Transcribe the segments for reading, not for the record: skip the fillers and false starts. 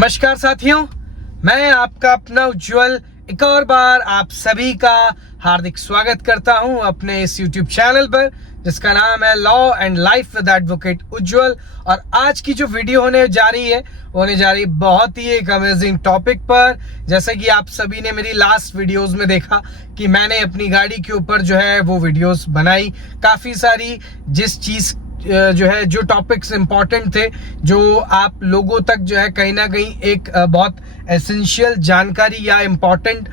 नमस्कार साथियों, मैं आपका अपना उज्जवल एक और बार आप सभी का हार्दिक स्वागत करता हूं अपने इस YouTube चैनल पर जिसका नाम है law and life with advocate Ujjwal. और आज की जो वीडियो होने जा रही है बहुत ही एक अमेजिंग टॉपिक पर। जैसे कि आप सभी ने मेरी लास्ट वीडियोस में देखा कि मैंने अपनी गाड़ी के ऊपर जो है वो वीडियोस बनाई काफ़ी सारी, जिस चीज़ जो टॉपिक्स इंपॉर्टेंट थे, जो आप लोगों तक जो है कहीं ना कहीं एक बहुत एसेंशियल जानकारी या इम्पॉर्टेंट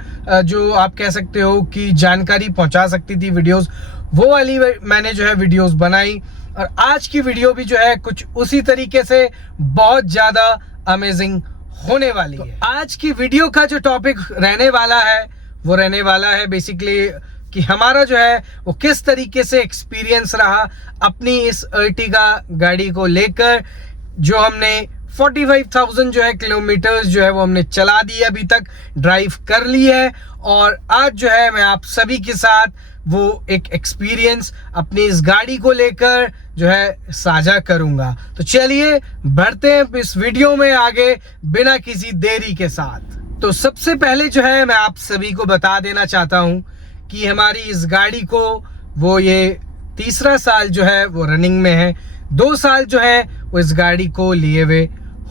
जो आप कह सकते हो कि जानकारी पहुंचा सकती थी वीडियोस, वो वाली मैंने जो है वीडियोस बनाई। और आज की वीडियो भी जो है कुछ उसी तरीके से बहुत ज़्यादा अमेजिंग होने वाली है। आज की वीडियो का जो टॉपिक रहने वाला है बेसिकली कि हमारा जो है वो किस तरीके से एक्सपीरियंस रहा अपनी इस अर्टिगा गाड़ी को लेकर, जो हमने 45,000 जो है किलोमीटर्स जो है वो हमने चला दी, अभी तक ड्राइव कर ली है। और आज जो है मैं आप सभी के साथ वो एक एक्सपीरियंस अपनी इस गाड़ी को लेकर जो है साझा करूंगा। तो चलिए बढ़ते हैं इस वीडियो में आगे बिना किसी देरी के साथ। तो सबसे पहले जो है मैं आप सभी को बता देना चाहता हूं कि हमारी इस गाड़ी को वो ये तीसरा साल जो है वो रनिंग में है। 2 साल जो है वो इस गाड़ी को लिए हुए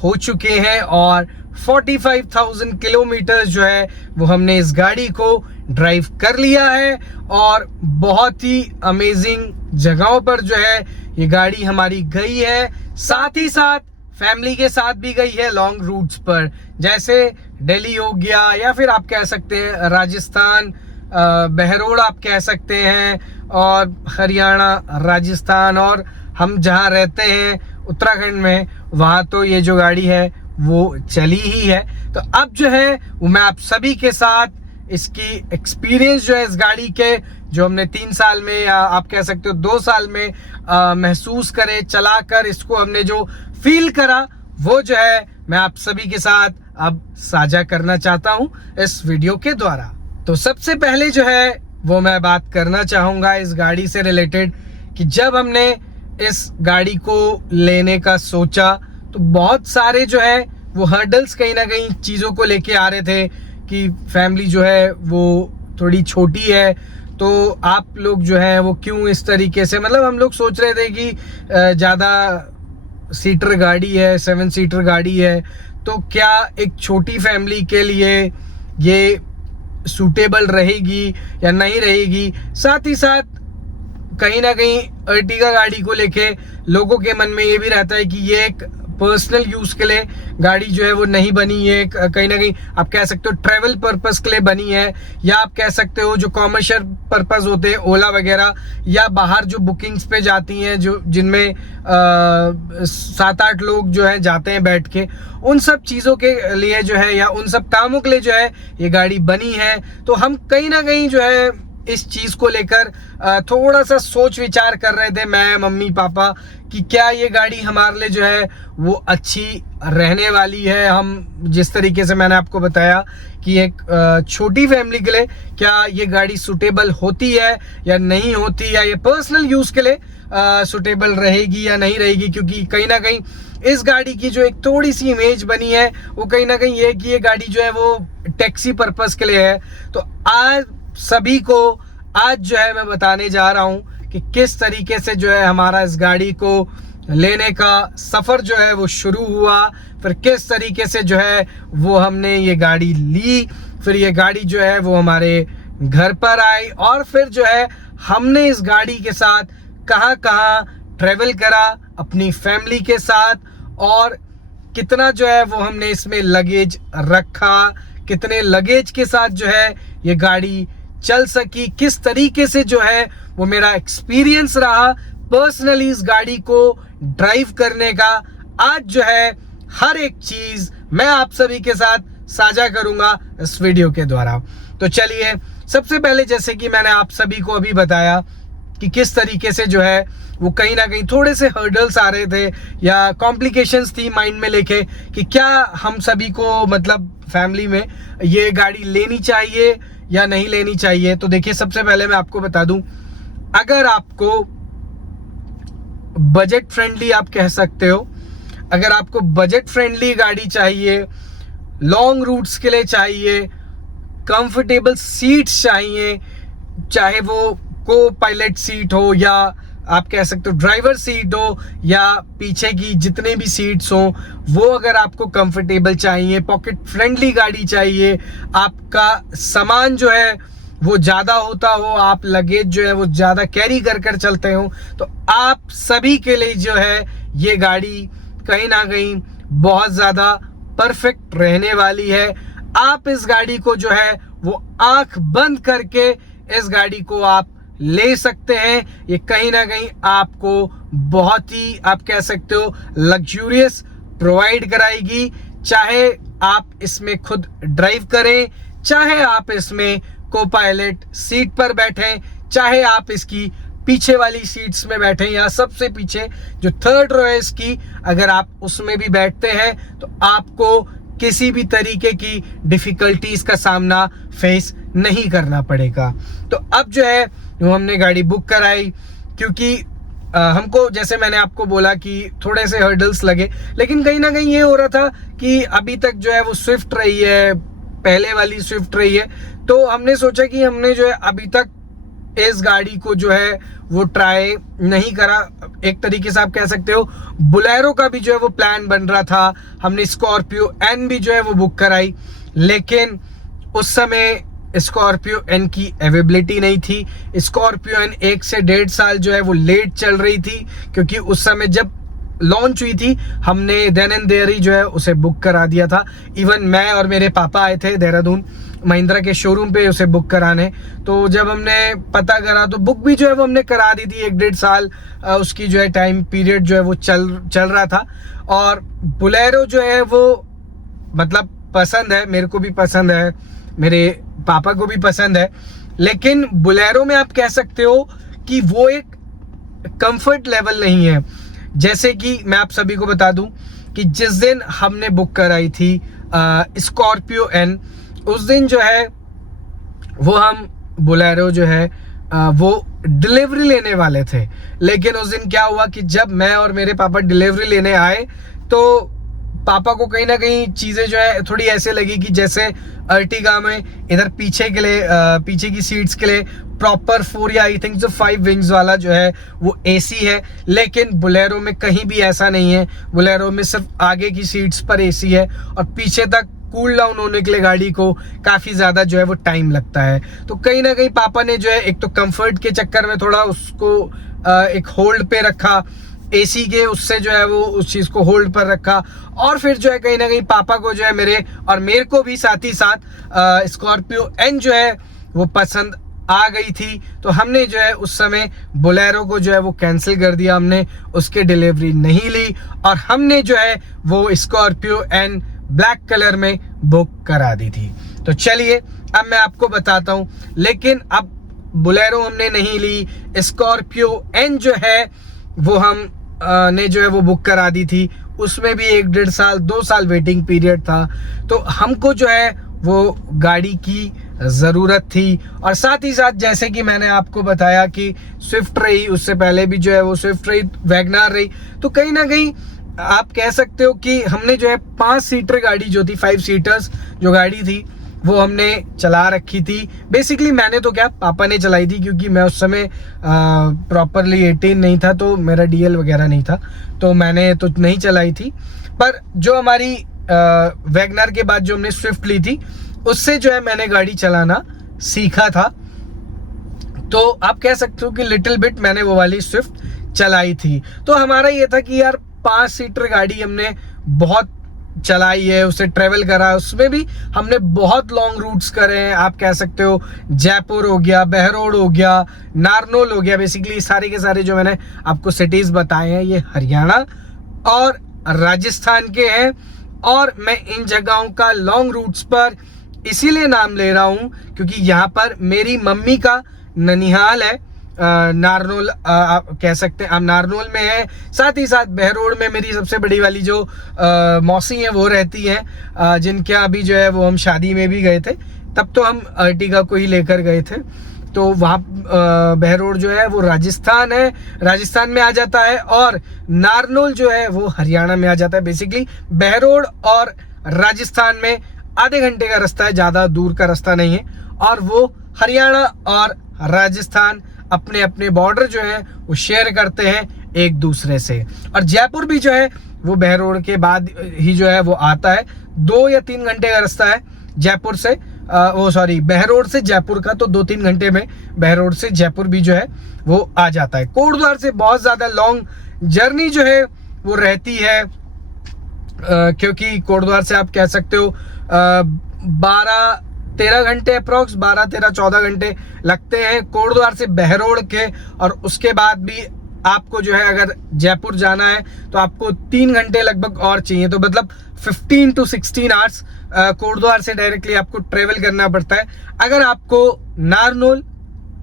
हो चुके हैं और 45,000 किलोमीटर जो है वो हमने इस गाड़ी को ड्राइव कर लिया है। और बहुत ही अमेजिंग जगहों पर जो है ये गाड़ी हमारी गई है, साथ ही साथ फैमिली के साथ भी गई है लॉन्ग रूट्स पर, जैसे दिल्ली हो गया या फिर आप कह सकते हैं राजस्थान, बहरोड आप कह सकते हैं, और हरियाणा, राजस्थान, और हम जहाँ रहते हैं उत्तराखंड में, वहाँ तो ये जो गाड़ी है वो चली ही है। तो अब जो है वो मैं आप सभी के साथ इसकी एक्सपीरियंस जो है इस गाड़ी के, जो हमने 3 साल में या आप कह सकते हो 2 साल में महसूस करे, चलाकर इसको हमने जो फील करा, वो जो है मैं आप सभी के साथ अब साझा करना चाहता हूँ इस वीडियो के द्वारा। तो सबसे पहले जो है वो मैं बात करना चाहूँगा इस गाड़ी से रिलेटेड कि जब हमने इस गाड़ी को लेने का सोचा तो बहुत सारे जो है वो हर्डल्स कहीं ना कहीं चीज़ों को लेके आ रहे थे कि फैमिली जो है वो थोड़ी छोटी है, तो आप लोग जो है वो क्यों इस तरीके से, मतलब हम लोग सोच रहे थे कि ज़्यादा सीटर गाड़ी है, 7 सीटर गाड़ी है, तो क्या एक छोटी फैमिली के लिए ये सूटेबल रहेगी या नहीं रहेगी। साथ ही साथ कहीं ना कहीं अर्टिगा गाड़ी को लेके लोगों के मन में ये भी रहता है कि ये एक पर्सनल यूज के लिए गाड़ी जो है वो नहीं बनी है, कहीं ना कहीं आप कह सकते हो ट्रैवल पर्पस के लिए बनी है, या आप कह सकते हो जो कॉमर्शियल पर्पस होते हैं ओला वगैरह, या बाहर जो बुकिंग्स पे जाती हैं जो जिनमें 7-8 लोग जो है जाते हैं बैठ के, उन सब चीज़ों के लिए जो है या उन सब कामों के लिए जो है ये गाड़ी बनी है। तो हम कहीं ना कहीं जो है इस चीज को लेकर थोड़ा सा सोच विचार कर रहे थे, मैं, मम्मी, पापा, कि क्या ये गाड़ी हमारे लिए जो है वो अच्छी रहने वाली है। हम जिस तरीके से मैंने आपको बताया कि एक छोटी फैमिली के लिए क्या ये गाड़ी सूटेबल होती है या नहीं होती, या ये पर्सनल यूज के लिए सूटेबल रहेगी या नहीं रहेगी, क्योंकि कहीं ना कहीं इस गाड़ी की जो एक थोड़ी सी इमेज बनी है वो कहीं ना कहीं ये कि ये गाड़ी जो है वो टैक्सी पर्पस के लिए है। तो आज सभी को आज जो है मैं बताने जा रहा हूं कि किस तरीके से जो है हमारा इस गाड़ी को लेने का सफर जो है वो शुरू हुआ, फिर किस तरीके से जो है वो हमने ये गाड़ी ली, फिर ये गाड़ी जो है वो हमारे घर पर आई, और फिर जो है हमने इस गाड़ी के साथ कहां ट्रेवल करा अपनी फैमिली के साथ, और कितना जो है वो हमने इसमें लगेज रखा, कितने लगेज के साथ जो है ये गाड़ी चल सकी, किस तरीके से जो है वो मेरा एक्सपीरियंस रहा पर्सनली इस गाड़ी को ड्राइव करने का। आज जो है हर एक चीज मैं आप सभी के साथ साझा करूंगा इस वीडियो के द्वारा। तो चलिए सबसे पहले, जैसे कि मैंने आप सभी को अभी बताया कि किस तरीके से जो है वो कहीं ना कहीं थोड़े से हर्डल्स आ रहे थे या कॉम्प्लिकेशंस थी माइंड में लेके कि क्या हम सभी को, मतलब फैमिली में, ये गाड़ी लेनी चाहिए या नहीं लेनी चाहिए। तो देखिए सबसे पहले मैं आपको बता दूं, अगर आपको बजट फ्रेंडली आप कह सकते हो, अगर आपको बजट फ्रेंडली गाड़ी चाहिए, लॉन्ग रूट्स के लिए चाहिए, कंफर्टेबल सीट्स चाहिए, चाहे वो को पायलट सीट हो या आप कह सकते हो ड्राइवर सीट हो या पीछे की जितने भी सीट्स हो, वो अगर आपको कंफर्टेबल चाहिए, पॉकेट फ्रेंडली गाड़ी चाहिए, आपका सामान जो है वो ज़्यादा होता हो, आप लगेज जो है वो ज़्यादा कैरी कर कर चलते हो, तो आप सभी के लिए जो है ये गाड़ी कहीं ना कहीं बहुत ज़्यादा परफेक्ट रहने वाली है। आप इस गाड़ी को जो है वो आंख बंद करके इस गाड़ी को आप ले सकते हैं। ये कहीं ना कहीं आपको बहुत ही आप कह सकते हो लग्जूरियस प्रोवाइड कराएगी, चाहे आप इसमें खुद ड्राइव करें, चाहे आप इसमें को पायलट सीट पर बैठें, चाहे आप इसकी पीछे वाली सीट्स में बैठें या सबसे पीछे जो थर्ड रो है इसकी, अगर आप उसमें भी बैठते हैं तो आपको किसी भी तरीके की डिफिकल्टीज का सामना फेस नहीं करना पड़ेगा। तो अब जो है वो हमने गाड़ी बुक कराई, क्योंकि हमको जैसे मैंने आपको बोला कि थोड़े से हर्डल्स लगे, लेकिन कहीं ना कहीं ये हो रहा था कि अभी तक जो है वो स्विफ्ट रही है, पहले वाली स्विफ्ट रही है, तो हमने सोचा कि हमने जो है अभी तक इस गाड़ी को जो है वो ट्राई नहीं करा। एक तरीके से आप कह सकते हो बुलेरो का भी जो है वो प्लान बन रहा था, हमने स्कॉर्पियो एन भी जो है वो बुक कराई, लेकिन उस समय स्कॉर्पियो एन की अवेलेबिलिटी नहीं थी। स्कॉर्पियो एन 1 से 1.5 साल जो है वो लेट चल रही थी, क्योंकि उस समय जब लॉन्च हुई थी हमने देन एंड देयर ही जो है उसे बुक करा दिया था। इवन मैं और मेरे पापा आए थे देहरादून महिंद्रा के शोरूम पे उसे बुक कराने, तो जब हमने पता करा तो बुक भी जो है वो हमने करा दी थी। 1-1.5 साल उसकी जो है टाइम पीरियड जो है वो चल रहा था। और बुलेरो जो है वो मतलब पसंद है, मेरे को भी पसंद है, मेरे पापा को भी पसंद है, लेकिन बुलेरो में आप कह सकते हो कि वो एक कंफर्ट लेवल नहीं है। जैसे कि मैं आप सभी को बता दूं कि जिस दिन हमने बुक कराई थी स्कॉर्पियो एन, उस दिन जो है वो हम बुलेरो जो है वो डिलीवरी लेने वाले थे, लेकिन उस दिन क्या हुआ कि जब मैं और मेरे पापा डिलीवरी लेने आए तो पापा को कहीं ना कहीं चीज़ें जो है थोड़ी ऐसे लगी कि जैसे अर्टिगा में इधर पीछे के लिए पीछे की सीट्स के लिए प्रॉपर 4 या आई थिंक जो 5 विंग्स वाला जो है वो एसी है, लेकिन बुलेरो में कहीं भी ऐसा नहीं है। बुलेरो में सिर्फ आगे की सीट्स पर एसी है और पीछे तक कूल डाउन होने के लिए गाड़ी को काफ़ी ज़्यादा जो है वो टाइम लगता है। तो कहीं ना कहीं पापा ने जो है एक तो कंफर्ट के चक्कर में थोड़ा उसको एक होल्ड पे रखा, एसी के उससे जो है वो उस चीज़ को होल्ड पर रखा, और फिर जो है कहीं ना कहीं पापा को जो है मेरे को भी साथ ही साथ स्कॉर्पियो एन जो है वो पसंद आ गई थी। तो हमने जो है उस समय बोलेरो को जो है वो कैंसिल कर दिया, हमने उसके डिलीवरी नहीं ली और हमने जो है वो स्कॉर्पियो एन ब्लैक कलर में बुक करा दी थी। तो चलिए अब मैं आपको बताता हूँ, लेकिन अब बोलेरो हमने नहीं ली, स्कॉर्पियो एन जो है वो हम ने जो है वो बुक करा दी थी। उसमें भी 1-1.5 साल 2 साल वेटिंग पीरियड था। तो हमको जो है वो गाड़ी की ज़रूरत थी, और साथ ही साथ जैसे कि मैंने आपको बताया कि स्विफ्ट रही, उससे पहले भी जो है वो स्विफ्ट रही, वैगनार रही, तो कहीं ना कहीं आप कह सकते हो कि हमने जो है 5 सीटर गाड़ी जो थी, 5 सीटर्स जो गाड़ी थी वो हमने चला रखी थी। बेसिकली मैंने तो क्या पापा ने चलाई थी, क्योंकि मैं उस समय प्रॉपरली 18 नहीं था, तो मेरा डीएल वगैरह नहीं था, तो मैंने तो नहीं चलाई थी। पर जो हमारी वैगनर के बाद जो हमने स्विफ्ट ली थी, उससे जो है मैंने गाड़ी चलाना सीखा था। तो आप कह सकते हो कि लिटिल बिट मैंने वो वाली स्विफ्ट चलाई थी। तो हमारा ये था कि यार 5 सीटर गाड़ी हमने बहुत चलाई है, उसे ट्रेवल करा, उसमें भी हमने बहुत लॉन्ग रूट्स करे हैं। आप कह सकते हो जयपुर हो गया, बहरोड हो गया, नारनौल हो गया, बेसिकली सारे के सारे जो मैंने आपको सिटीज़ बताए हैं ये हरियाणा और राजस्थान के हैं। और मैं इन जगहों का लॉन्ग रूट्स पर इसीलिए नाम ले रहा हूँ क्योंकि यहाँ पर मेरी मम्मी का ननिहाल है, नारनौल कह सकते हैं, आप नारनौल में है। साथ ही साथ बहरोड में मेरी सबसे बड़ी वाली जो मौसी हैं वो रहती हैं, जिनके अभी जो है वो हम शादी में भी गए थे, तब तो हम अर्टिगा को ही लेकर गए थे। तो वहाँ बहरोड जो है वो राजस्थान है, राजस्थान में आ जाता है, और नारनौल जो है वो हरियाणा में आ जाता है। बेसिकली बहरोड और राजस्थान में आधे घंटे का रास्ता है, ज़्यादा दूर का रास्ता नहीं है। और वो हरियाणा और राजस्थान अपने अपने बॉर्डर जो है वो शेयर करते हैं एक दूसरे से। और जयपुर भी जो है वो बहरोड के बाद ही जो है वो आता है। 2 या 3 घंटे का रास्ता है जयपुर से, बहरोड से जयपुर का, तो 2-3 घंटे में बहरोड से जयपुर भी जो है वो आ जाता है। कोटद्वार से बहुत ज़्यादा लॉन्ग जर्नी जो है वो रहती है, क्योंकि कोटद्वार से आप कह सकते हो 12-13 घंटे अप्रॉक्स, 12-13-14 घंटे लगते हैं कोटद्वार से बहरोड के। और उसके बाद भी आपको जो है अगर जयपुर जाना है तो आपको 3 घंटे लगभग और चाहिए, तो मतलब 15 to 16 आवर्स कोटद्वार से डायरेक्टली आपको ट्रेवल करना पड़ता है अगर आपको नारनौल,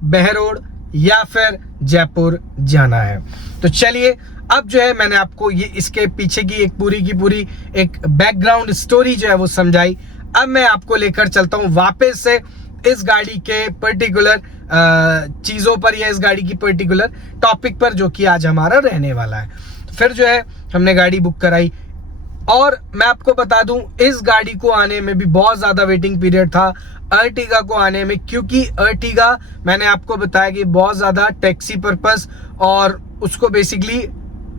बहरोड या फिर जयपुर जाना है। तो चलिए, अब जो है मैंने आपको ये इसके पीछे की पूरी की पूरी एक बैकग्राउंड स्टोरी जो है वो समझाई। अब मैं आपको लेकर चलता हूँ वापस से इस गाड़ी के पर्टिकुलर चीज़ों पर, या इस गाड़ी की पर्टिकुलर टॉपिक पर, जो कि आज हमारा रहने वाला है। तो फिर जो है हमने गाड़ी बुक कराई, और मैं आपको बता दूं इस गाड़ी को आने में भी बहुत ज़्यादा वेटिंग पीरियड था अर्टिगा को आने में, क्योंकि अर्टिगा मैंने आपको बताया कि बहुत ज़्यादा टैक्सी पर्पस, और उसको बेसिकली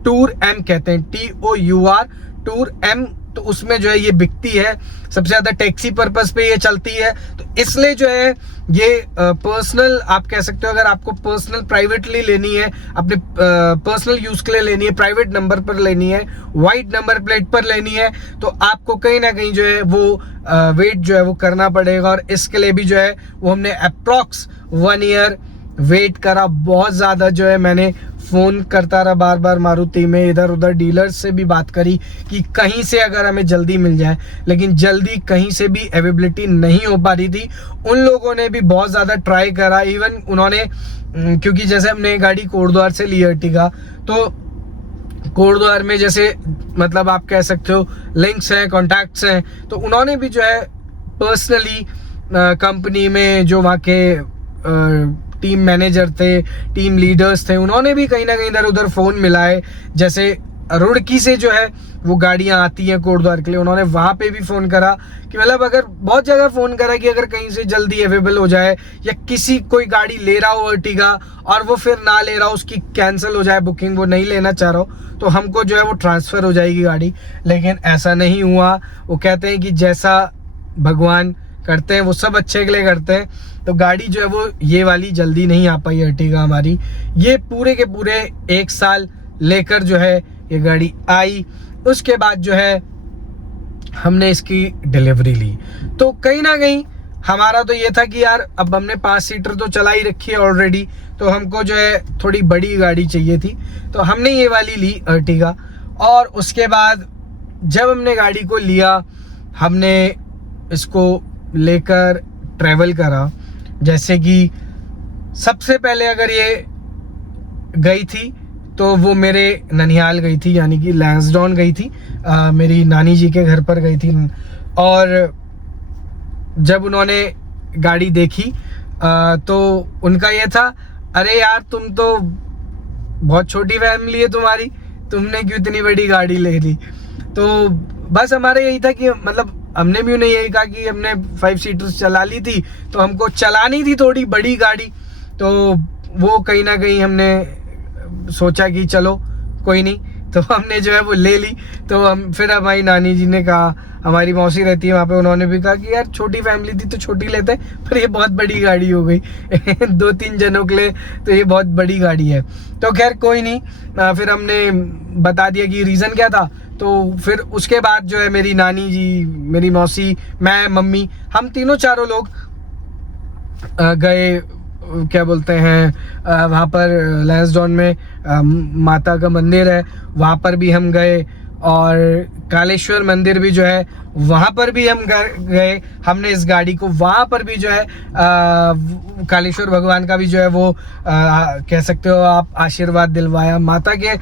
टूर एम कहते हैं, TOUR, टूर एम, तो उसमें जो है ये बिकती है, सबसे ज़्यादा टैक्सी पर्पस पे ये चलती है। तो इसलिए जो है ये पर्सनल आप कह सकते हो, अगर आपको पर्सनल प्राइवेटली लेनी है, अपने पर्सनल यूज़ के लिए लेनी है, प्राइवेट नंबर पर लेनी है, वाइट नंबर प्लेट पर लेनी है, तो आपको कहीं ना कहीं जो है वो वेट जो है वो करना पड़ेगा। और इसके लिए भी जो है वो हमने अप्रॉक्स 1 ईयर वेट करा। बहुत ज़्यादा जो है मैंने फ़ोन करता रहा बार बार मारुति में, इधर उधर डीलर्स से भी बात करी कि कहीं से अगर हमें जल्दी मिल जाए, लेकिन जल्दी कहीं से भी अवेलेबिलिटी नहीं हो पा रही थी। उन लोगों ने भी बहुत ज़्यादा ट्राई करा, इवन उन्होंने, क्योंकि जैसे हमने गाड़ी कोटद्वार से ली अर्टिगा, तो कोटद्वार में जैसे मतलब आप कह सकते हो लिंक्स हैं, कॉन्टैक्ट्स हैं, तो उन्होंने भी जो है पर्सनली कंपनी में जो वहाँ के टीम मैनेजर थे, टीम लीडर्स थे, उन्होंने भी कहीं ना कहीं इधर उधर फ़ोन मिलाए। जैसे रुड़की से जो है वो गाड़ियाँ आती हैं कोटद्वार के लिए, उन्होंने वहाँ पे भी फ़ोन करा कि मतलब अगर बहुत जगह फ़ोन करा कि अगर कहीं से जल्दी अवेलेबल हो जाए, या किसी कोई गाड़ी ले रहा हो अर्टिगा और वो फिर ना ले रहा हो, उसकी कैंसिल हो जाए बुकिंग, वो नहीं लेना चाह रहा हो, तो हमको जो है वो ट्रांसफ़र हो जाएगी गाड़ी। लेकिन ऐसा नहीं हुआ। वो कहते हैं कि जैसा भगवान करते हैं वो सब अच्छे के लिए करते हैं। तो गाड़ी जो है वो ये वाली जल्दी नहीं आ पाई अर्टिगा हमारी। ये पूरे के पूरे 1 साल लेकर जो है ये गाड़ी आई। उसके बाद जो है हमने इसकी डिलीवरी ली। तो कहीं ना कहीं हमारा तो ये था कि यार अब हमने 5 सीटर तो चला ही रखी है ऑलरेडी, तो हमको जो है थोड़ी बड़ी गाड़ी चाहिए थी, तो हमने ये वाली ली अर्टिगा। और उसके बाद जब हमने गाड़ी को लिया, हमने इसको लेकर ट्रैवल करा। जैसे कि सबसे पहले अगर ये गई थी तो वो मेरे ननिहाल गई थी, यानी कि लैंसडाउन गई थी, मेरी नानी जी के घर पर गई थी। और जब उन्होंने गाड़ी देखी तो उनका ये था, अरे यार तुम तो बहुत छोटी फैमिली है तुम्हारी, तुमने क्यों इतनी बड़ी गाड़ी ले ली। तो बस हमारा यही था कि मतलब हमने भी उन्हें यही कहा कि हमने 5 सीटर्स चला ली थी, तो हमको चलानी थी थोड़ी बड़ी गाड़ी। तो वो कहीं ना कहीं हमने सोचा कि चलो कोई नहीं, तो हमने जो है वो ले ली। तो हम फिर हमारी नानी जी ने कहा, हमारी मौसी रहती है वहाँ पे, उन्होंने भी कहा कि यार छोटी फैमिली थी तो छोटी लेते, पर ये बहुत बड़ी गाड़ी हो गई 2-3 जनों के लिए, तो ये बहुत बड़ी गाड़ी है। तो खैर कोई नहीं, फिर हमने बता दिया कि रीज़न क्या था। तो फिर उसके बाद जो है मेरी नानी जी, मेरी मौसी, मैं, मम्मी, हम तीनों चारों लोग गए, क्या बोलते हैं वहाँ पर लैंसडाउन में माता का मंदिर है, वहाँ पर भी हम गए। और कालेश्वर मंदिर भी जो है वहाँ पर भी हम गए। हमने इस गाड़ी को वहाँ पर भी जो है कालेश्वर भगवान का भी जो है वो कह सकते हो आप आशीर्वाद दिलवाया। माता के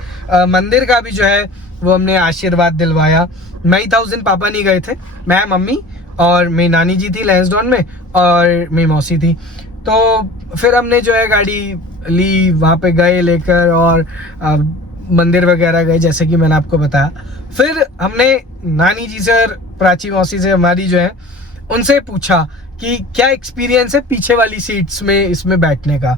मंदिर का भी जो है वो हमने आशीर्वाद दिलवाया। मैं ही था उस दिन, पापा नहीं गए थे, मैं, मम्मी और मेरी नानी जी थी लैंसडाउन में, और मेरी मौसी थी। तो फिर हमने जो है गाड़ी ली, वहाँ पे गए लेकर और मंदिर वगैरह गए जैसे कि मैंने आपको बताया। फिर हमने नानी जी से और प्राची मौसी से हमारी जो है उनसे पूछा कि क्या एक्सपीरियंस है पीछे वाली सीट्स में इसमें बैठने का।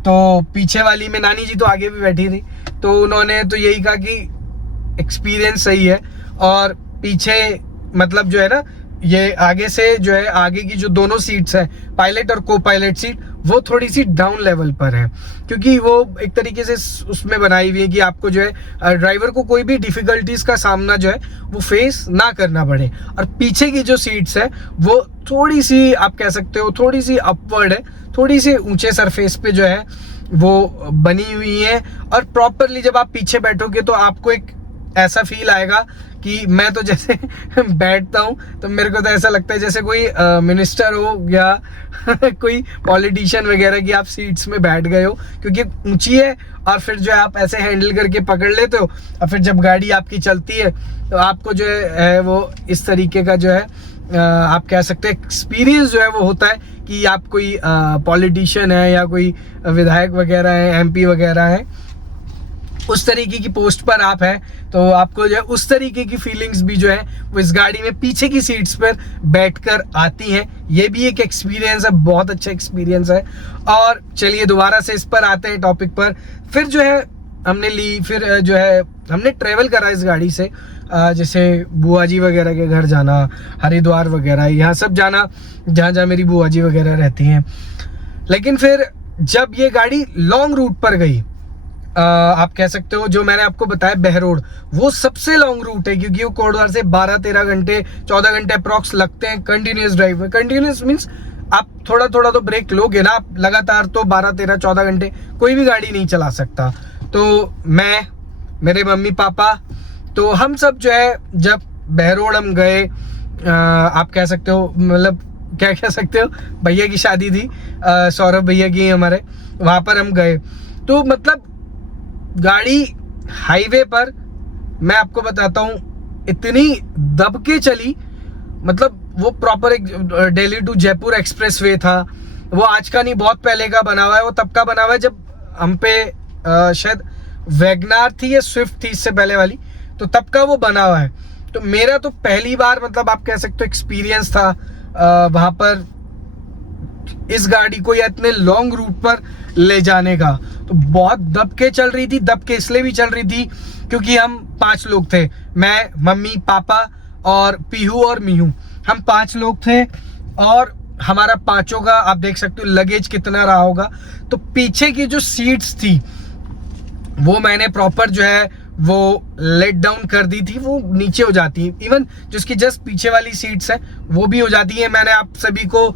तो पीछे वाली में नानी जी तो आगे भी बैठी थी, तो उन्होंने तो यही कहा कि एक्सपीरियंस सही है, और पीछे मतलब जो है ना ये आगे से जो है आगे की जो दोनों सीट्स हैं, पायलट और को पायलट सीट, वो थोड़ी सी डाउन लेवल पर है, क्योंकि वो एक तरीके से उसमें बनाई हुई है कि आपको जो है ड्राइवर को कोई भी डिफिकल्टीज का सामना जो है वो फेस ना करना पड़े। और पीछे की जो सीट्स है वो थोड़ी सी आप कह सकते हो थोड़ी सी अपवर्ड है, थोड़ी सी ऊंचे सरफेस पे जो है वो बनी हुई है। और प्रॉपरली जब आप पीछे बैठोगे तो आपको एक ऐसा फील आएगा कि मैं तो जैसे बैठता हूँ तो मेरे को तो ऐसा लगता है जैसे कोई मिनिस्टर हो या कोई पॉलिटिशियन वगैरह की आप सीट्स में बैठ गए हो, क्योंकि ऊंची है और फिर जो है आप ऐसे हैंडल करके पकड़ लेते हो, और फिर जब गाड़ी आपकी चलती है तो आपको जो है वो इस तरीके का जो है आप कह सकते हैं एक्सपीरियंस जो है वो होता है कि आप कोई पॉलिटिशियन है या कोई विधायक वगैरह है, MP वगैरह है, उस तरीके की पोस्ट पर आप हैं, तो आपको जो है उस तरीके की फीलिंग्स भी जो है वो इस गाड़ी में पीछे की सीट्स पर बैठकर आती हैं। ये भी एक एक्सपीरियंस है, बहुत अच्छा एक्सपीरियंस है। और चलिए दोबारा से इस पर आते हैं टॉपिक पर। फिर जो है हमने ली, फिर जो है हमने ट्रेवल करा इस गाड़ी से, जैसे बुआ जी वगैरह के घर जाना, हरिद्वार वगैरह, यहाँ सब जाना जहाँ जहाँ मेरी बुआ जी वगैरह रहती हैं। लेकिन फिर जब ये गाड़ी लॉन्ग रूट पर गई, आप कह सकते हो जो मैंने आपको बताया बहरोड, वो सबसे लॉन्ग रूट है, क्योंकि वो कोटद्वार से 12-13 घंटे 14 घंटे अप्रॉक्स लगते हैं कंटिन्यूस ड्राइव में। कंटिन्यूस मीन्स आप थोड़ा थोड़ा तो ब्रेक लोगे ना, आप लगातार तो 12-13-14 घंटे कोई भी गाड़ी नहीं चला सकता। तो मैं, मेरे मम्मी पापा, तो हम सब जो है जब बहरोड हम गए, आप कह सकते हो मतलब क्या कह सकते हो, भैया की शादी थी, सौरभ भैया की हमारे, वहाँ पर हम गए। तो मतलब गाड़ी हाईवे पर मैं आपको बताता हूँ इतनी दब के चली, मतलब वो प्रॉपर एक Delhi to Jaipur expressway था। वो आज का नहीं, बहुत पहले का बना हुआ है, वो तब का बना हुआ है जब हम पे शायद वैगनार थी या स्विफ्ट थी इससे पहले वाली, तो तब का वो बना हुआ है। तो मेरा तो पहली बार मतलब आप कह सकते हो एक्सपीरियंस था वहाँ पर इस गाड़ी को या इतने लॉन्ग रूट पर ले जाने का। तो बहुत दब के चल रही थी, दब के इसलिए भी चल रही थी क्योंकि हम 5 लोग थे, मैं, मम्मी, पापा और पीहू और मीहू, हम 5 लोग थे। और हमारा पांचों का आप देख सकते हो लगेज कितना रहा होगा। तो पीछे की जो सीट्स थी वो मैंने प्रॉपर जो है वो लेट डाउन कर दी थी, वो नीचे हो जाती है। इवन जिसकी जस्ट पीछे वाली सीट्स है वो भी हो जाती है। मैंने आप सभी को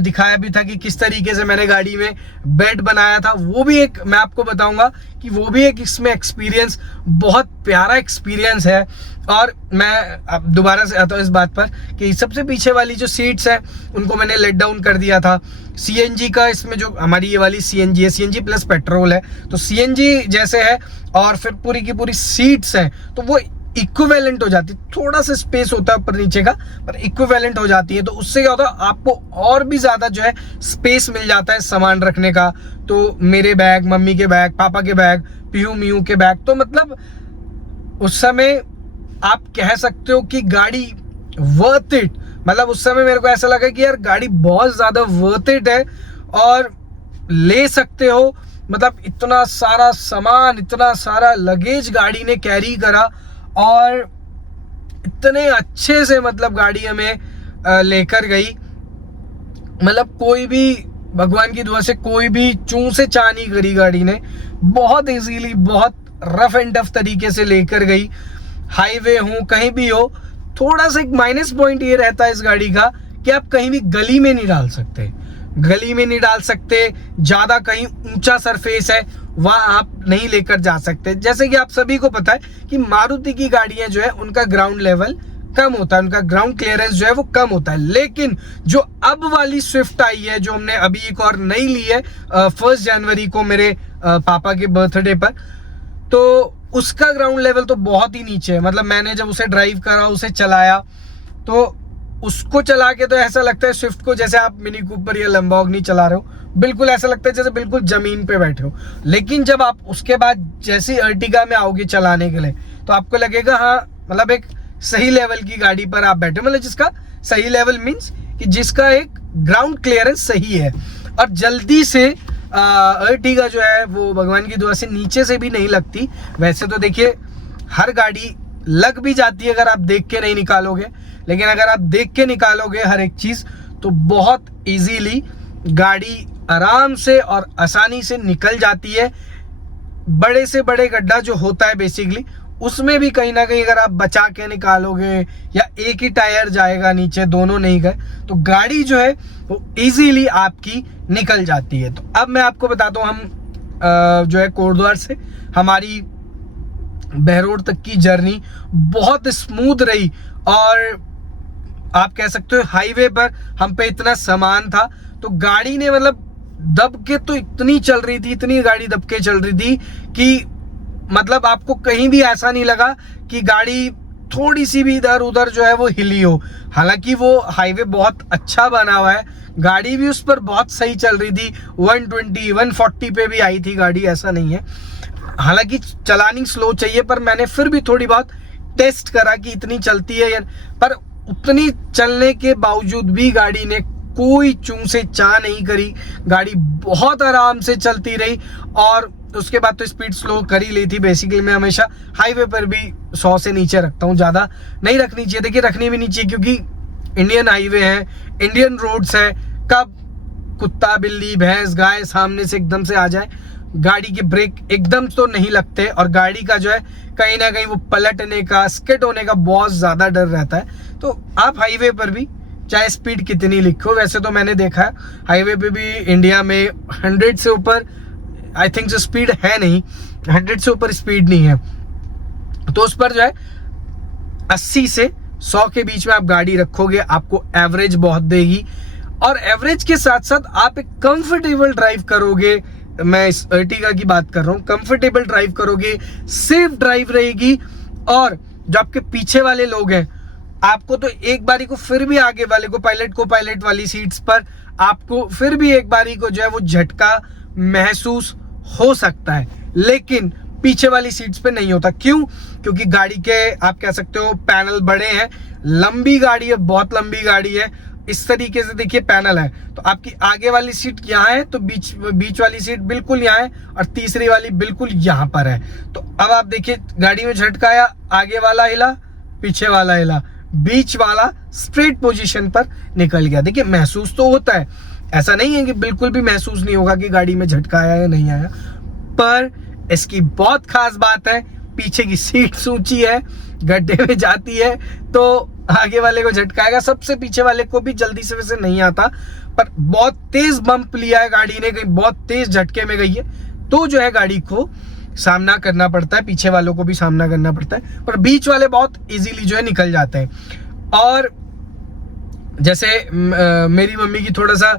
दिखाया भी था कि किस तरीके से मैंने गाड़ी में बेड बनाया था, वो भी एक मैं आपको बताऊंगा कि वो भी एक इसमें एक्सपीरियंस, बहुत प्यारा एक्सपीरियंस है। और मैं अब दोबारा से आता हूँ इस बात पर कि सबसे पीछे वाली जो सीट्स है उनको मैंने लेट डाउन कर दिया था। CNG का इसमें जो हमारी ये वाली CNG है, CNG प्लस पेट्रोल है, तो CNG जैसे है, और फिर पूरी की पूरी सीट्स हैं तो वो इक्विवेलेंट हो जाती है। थोड़ा सा स्पेस होता है ऊपर नीचे का, पर इक्विवेलेंट हो जाती है। तो उससे क्या होता है, आपको और भी ज्यादा जो है स्पेस मिल जाता है सामान रखने का। तो मेरे बैग, मम्मी के बैग, पापा के बैग, पीहू मीहू के बैग, तो मतलब उस समय आप कह सकते हो कि गाड़ी वर्थ इट। मतलब उस समय मेरे को ऐसा लगा कि यार गाड़ी बहुत ज्यादा वर्थ इट है और ले सकते हो। मतलब इतना सारा सामान, इतना सारा लगेज गाड़ी ने कैरी करा और इतने अच्छे से मतलब गाड़ी हमें लेकर गई। मतलब कोई भी, भगवान की दुआ से कोई भी चूं से चा नहीं करी गाड़ी ने, बहुत इजीली, बहुत रफ एंड टफ तरीके से लेकर गई। हाईवे हो, कहीं भी हो, थोड़ा सा एक माइनस पॉइंट ये रहता है इस गाड़ी का कि आप कहीं भी गली में नहीं डाल सकते, गली में नहीं डाल सकते, ज्यादा कहीं ऊंचा सरफेस है वहां आप नहीं लेकर जा सकते। जैसे कि आप सभी को पता है कि मारुति की गाड़ियां जो है उनका ग्राउंड लेवल कम होता है, उनका ग्राउंड क्लियरेंस जो है वो कम होता है। लेकिन जो अब वाली स्विफ्ट आई है, जो हमने अभी एक और नई ली है 1 जनवरी को मेरे पापा के बर्थडे पर, तो उसका ग्राउंड लेवल तो बहुत ही नीचे है। मतलब मैंने जब उसे ड्राइव करा, उसे चलाया, तो उसको चला के तो ऐसा लगता है स्विफ्ट को जैसे आप मिनी कूपर या लंबोर्गिनी चला रहे हो, बिल्कुल ऐसा लगता है जैसे बिल्कुल जमीन पे बैठे हो। लेकिन जब आप उसके बाद जैसे अर्टिगा में आओगे चलाने के लिए, तो आपको लगेगा हाँ मतलब एक सही लेवल की गाड़ी पर आप बैठे, मतलब जिसका सही लेवल मीन्स कि जिसका एक ग्राउंड क्लियरेंस सही है। और जल्दी से अर्टिगा जो है वो भगवान की दुआ से नीचे से भी नहीं लगती। वैसे तो देखिए हर गाड़ी लग भी जाती है अगर आप देख के नहीं निकालोगे, लेकिन अगर आप देख के निकालोगे हर एक चीज तो बहुत इजीली गाड़ी आराम से और आसानी से निकल जाती है। बड़े से बड़े गड्ढा जो होता है बेसिकली उसमें भी कहीं ना कहीं अगर आप बचा के निकालोगे या एक ही टायर जाएगा नीचे, दोनों नहीं गए, तो गाड़ी जो है वो इजीली आपकी निकल जाती है। तो अब मैं आपको बताता हूँ, हम जो है कोटद्वार से हमारी बहरोड तक की जर्नी बहुत स्मूथ रही। और आप कह सकते हो हाईवे पर हम पे इतना सामान था तो गाड़ी ने मतलब दब के तो इतनी चल रही थी, इतनी गाड़ी दब के चल रही थी कि मतलब आपको कहीं भी ऐसा नहीं लगा कि गाड़ी थोड़ी सी भी इधर उधर जो है वो हिली हो। हालांकि वो हाईवे बहुत अच्छा बना हुआ है, गाड़ी भी उस पर बहुत सही चल रही थी, 120 140 पे भी आई थी गाड़ी, ऐसा नहीं है। हालांकि चलानी स्लो चाहिए, पर मैंने फिर भी थोड़ी बहुत टेस्ट करा कि इतनी चलती है यार, पर उतनी चलने के बावजूद भी गाड़ी ने कोई चूं से चा नहीं करी, गाड़ी बहुत आराम से चलती रही। और उसके बाद तो स्पीड स्लो कर ही ली थी। बेसिकली मैं हमेशा हाईवे पर भी 100 से नीचे रखता हूँ, ज़्यादा नहीं रखनी चाहिए। देखिए रखनी भी नहीं चाहिए क्योंकि इंडियन हाईवे है, इंडियन रोड्स है, कब कुत्ता बिल्ली भैंस गाय सामने से एकदम से आ जाए, गाड़ी के ब्रेक एकदम तो नहीं लगते और गाड़ी का जो है कहीं ना कहीं वो पलटने का, स्किड होने का बहुत ज़्यादा डर रहता है। तो आप हाईवे पर भी चाहे स्पीड कितनी लिखो, वैसे तो मैंने देखा है हाईवे पे भी इंडिया में 100 से ऊपर आई थिंक जो स्पीड है नहीं, 100 से ऊपर स्पीड नहीं है। तो उस पर जो है 80 से 100 के बीच में आप गाड़ी रखोगे, आपको एवरेज बहुत देगी। और एवरेज के साथ साथ आप एक कंफर्टेबल ड्राइव करोगे, मैं इस अर्टिगा की बात कर रहा हूँ, कंफर्टेबल ड्राइव करोगे, सेफ ड्राइव रहेगी। और जो आपके पीछे वाले लोग हैं, आपको तो एक बारी को फिर भी आगे वाले को पायलट वाली सीट्स पर आपको फिर भी एक बारी को जो है वो झटका महसूस हो सकता है, लेकिन पीछे वाली सीट्स पे नहीं होता। क्यों? क्योंकि गाड़ी के आप कह सकते हो पैनल बड़े हैं, लंबी गाड़ी है, बहुत लंबी गाड़ी है। इस तरीके से देखिए पैनल है, तो आपकी आगे वाली सीट यहाँ है, तो बीच वाली सीट बिल्कुल यहाँ है और तीसरी वाली बिल्कुल यहाँ पर है। तो अब आप देखिए गाड़ी में झटकाया, आगे वाला हिला, पीछे वाला हिला, बीच वाला स्ट्रेट पोजीशन पर निकल गया। देखिए महसूस तो होता है, ऐसा नहीं है कि बिल्कुल भी महसूस नहीं होगा कि गाड़ी में झटका आया या नहीं आया। पर इसकी बहुत खास बात है, पीछे की सीट ऊंची है, गड्ढे में जाती है तो आगे वाले को झटकाएगा, सबसे पीछे वाले को भी जल्दी से वैसे नहीं आता। पर बहुत तेज बम्प लिया है गाड़ी ने, कहीं बहुत तेज झटके में गई है, तो जो है गाड़ी को सामना करना पड़ता है, पीछे वालों को भी सामना करना पड़ता है। पर बीच वाले बहुत इजीली जो है निकल जाते हैं। और जैसे मेरी मम्मी की थोड़ा सा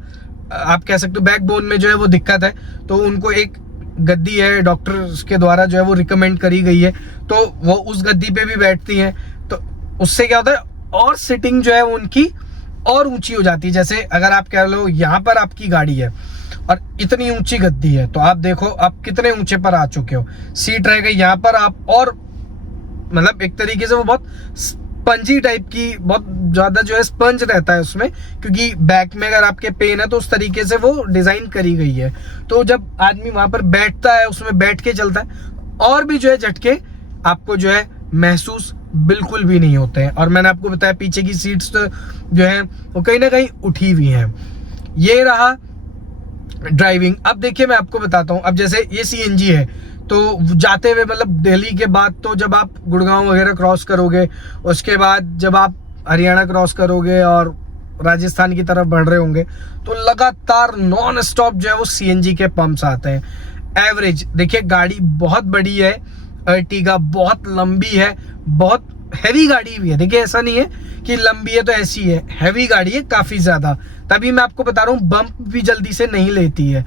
आप कह सकते हो बैकबोन में जो है वो दिक्कत है, तो उनको एक गद्दी है डॉक्टर के द्वारा जो है वो रिकमेंड करी गई है, तो वो उस गद्दी पे भी बैठती हैं। तो उससे क्या होता है और सीटिंग जो है वो उनकी और ऊंची हो जाती है। जैसे अगर आप कह लो यहाँ पर आपकी गाड़ी है और इतनी ऊंची गद्दी है, तो आप देखो आप कितने ऊंचे पर आ चुके हो, सीट रह गई यहाँ पर, आप और मतलब एक तरीके से वो बहुत स्पंजी टाइप की, बहुत ज्यादा जो है स्पंज रहता है उसमें, क्योंकि बैक में अगर आपके पेन है तो उस तरीके से वो डिजाइन करी गई है। तो जब आदमी वहां पर बैठता है, उसमें बैठ के चलता है, और भी जो है झटके आपको जो है महसूस बिल्कुल भी नहीं होते हैं। और मैंने आपको बताया पीछे की सीट्स तो जो है वो कहीं ना कहीं उठी हुई हैं। ये रहा ड्राइविंग। अब देखिए मैं आपको बताता हूँ, अब जैसे ये सीएनजी है, तो जाते हुए मतलब दिल्ली के बाद तो जब आप गुड़गांव वगैरह क्रॉस करोगे, उसके बाद जब आप हरियाणा क्रॉस करोगे और राजस्थान की तरफ बढ़ रहे होंगे, तो लगातार नॉन स्टॉप जो है वो सीएनजी के पंप्स आते हैं। एवरेज देखिए गाड़ी बहुत बड़ी है, अर्टिगा बहुत लंबी है, बहुत हैवी गाड़ी भी है। देखिए ऐसा नहीं है कि लंबी है तो ऐसी है, हैवी गाड़ी है काफी ज्यादा, तभी मैं आपको बता रहा हूँ बम्प भी जल्दी से नहीं लेती है।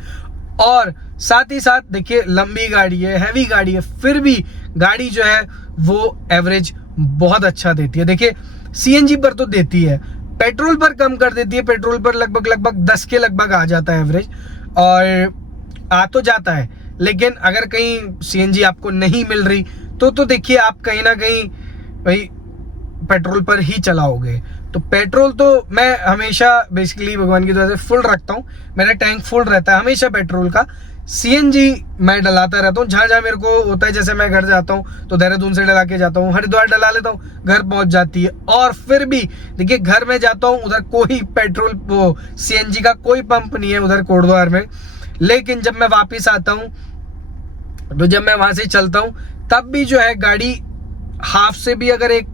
और साथ ही साथ देखिए लंबी गाड़ी है, हैवी गाड़ी है, फिर भी गाड़ी जो है वो एवरेज बहुत अच्छा देती है। देखिए सीएनजी पर तो देती है, पेट्रोल पर कम कर देती है, पेट्रोल पर लगभग 10 के लगभग आ जाता है एवरेज। और आ तो जाता है, लेकिन अगर कहीं सीएनजी आपको नहीं मिल रही तो देखिए आप कहीं ना कहीं भाई पेट्रोल पर ही चलाओगे। तो पेट्रोल तो मैं हमेशा बेसिकली भगवान की दुआ से फुल रखता हूँ, मेरा टैंक फुल रहता है हमेशा पेट्रोल का। सीएनजी मैं डलाता रहता हूँ जहाँ जहाँ मेरे को होता है, जैसे मैं घर जाता हूँ तो देहरादून से डला के जाता हूँ, हरिद्वार डला लेता हूँ, घर पहुंच जाती है। और फिर भी देखिए घर में जाता हूँ, उधर कोई पेट्रोल वो सीएनजी का कोई पंप नहीं है उधर कोटद्वार में। लेकिन जब मैं वापिस आता हूँ तो जब मैं वहां से चलता हूँ तब भी जो है गाड़ी हाफ से भी अगर एक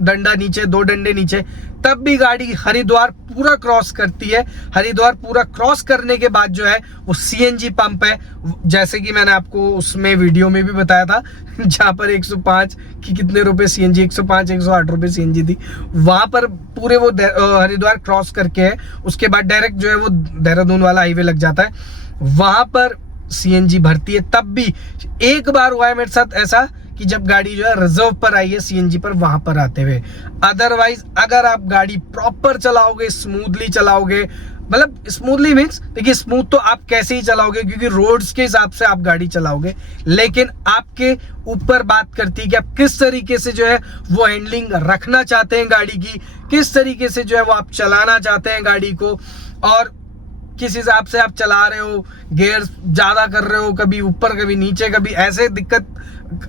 डंडा नीचे, 2 डंडे नीचे, तब भी गाड़ी हरिद्वार पूरा क्रॉस करती है। हरिद्वार पूरा क्रॉस करने के बाद जो है वो सीएनजी पंप है, जैसे कि मैंने आपको उसमें वीडियो में भी बताया था जहां पर 105 की कितने रुपए सीएनजी, 105 108 रुपए सीएनजी थी। वहां पर पूरे वो हरिद्वार क्रॉस करके है, उसके बाद डायरेक्ट जो है वो देहरादून वाला हाईवे लग जाता है, वहां पर सीएनजी भरती है। तब भी एक बार हुआ है मेरे साथ ऐसा कि जब गाड़ी जो है रिजर्व पर आई है सीएनजी पर, वहां पर आते हुए। अदरवाइज अगर आप गाड़ी प्रॉपर चलाओगे, स्मूथली चलाओगे, मतलब स्मूथली मीन्स देखिए स्मूथ तो आप कैसे ही चलाओगे क्योंकि रोड्स के हिसाब से आप गाड़ी चलाओगे, लेकिन आपके ऊपर बात करती है कि आप किस तरीके से जो है वो हैंडलिंग रखना चाहते हैं गाड़ी की, किस तरीके से जो है वो आप चलाना चाहते हैं गाड़ी को, और किस हिसाब से आप चला रहे हो, गियर ज्यादा कर रहे हो, कभी ऊपर कभी नीचे, कभी ऐसे दिक्कत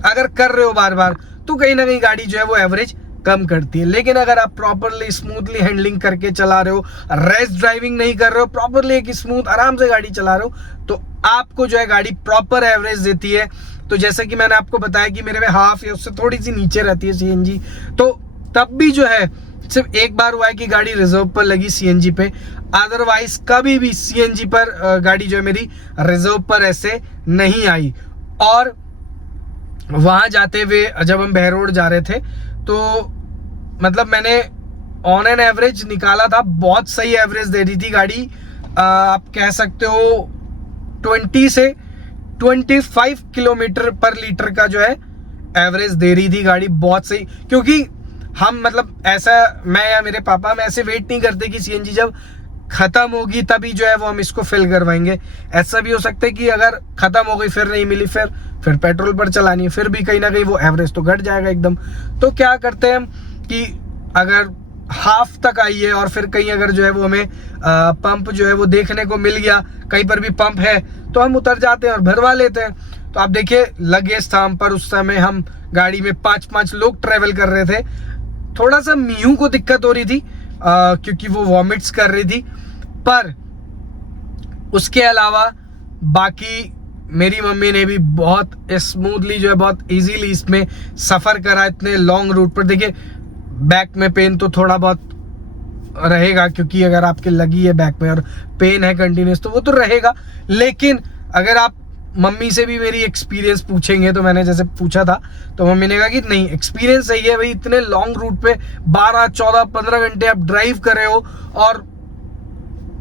अगर कर रहे हो बार बार, तो कहीं ना कहीं गाड़ी जो है वो एवरेज कम करती है। लेकिन अगर आप प्रॉपरली स्मूथली हैंडलिंग करके चला रहे हो, रेस ड्राइविंग नहीं कर रहे हो, प्रॉपरली एक स्मूथ आराम से गाड़ी चला रहे हो, तो आपको जो है गाड़ी प्रॉपर एवरेज देती है। तो जैसे कि मैंने आपको बताया कि मेरे में हाफ या उससे थोड़ी सी नीचे रहती है सीएनजी, तो तब भी जो है सिर्फ एक बार हुआ है कि गाड़ी रिजर्व पर लगी सीएनजी पे, अदरवाइज कभी भी सीएनजी पर गाड़ी जो है मेरी रिजर्व पर ऐसे नहीं आई। और वहां जाते हुए जब हम बहरोड जा रहे थे तो मतलब मैंने ऑन एन एवरेज निकाला था, बहुत सही एवरेज दे रही थी गाड़ी। आप कह सकते हो 20 से 25 किलोमीटर पर लीटर का जो है एवरेज दे रही थी गाड़ी, बहुत सही। क्योंकि हम मतलब ऐसा, मैं या मेरे पापा हम ऐसे वेट नहीं करते कि सीएनजी जब खत्म होगी तभी जो है वो हम इसको फिल करवाएंगे। ऐसा भी हो सकता है कि अगर खत्म हो गई फिर नहीं मिली, फिर पेट्रोल पर चलानी है, फिर भी कहीं ना कहीं वो एवरेज तो घट जाएगा एकदम। तो क्या करते हैं हम कि अगर हाफ तक आई है और फिर कहीं अगर जो है वो हमें पंप जो है वो देखने को मिल गया, कहीं पर भी पंप है, तो हम उतर जाते हैं और भरवा लेते हैं। तो आप देखिए लगेज था हम पर, उस समय हम गाड़ी में 5-5 लोग ट्रेवल कर रहे थे। थोड़ा सा मीहू को दिक्कत हो रही थी क्योंकि वो वॉमिट्स कर रही थी, पर उसके अलावा बाकी मेरी मम्मी ने भी बहुत स्मूथली जो है बहुत इजीली इसमें सफर करा इतने लॉन्ग रूट पर। देखिए बैक में पेन तो थोड़ा बहुत रहेगा क्योंकि अगर आपके लगी है बैक में और पेन है कंटिन्यूस तो वो तो रहेगा, लेकिन अगर आप मम्मी से भी मेरी एक्सपीरियंस पूछेंगे, तो मैंने जैसे पूछा था तो मम्मी ने कहा कि नहीं एक्सपीरियंस सही है भाई, इतने लॉन्ग रूट पे 12, 14, 15 घंटे आप ड्राइव कर रहे हो। और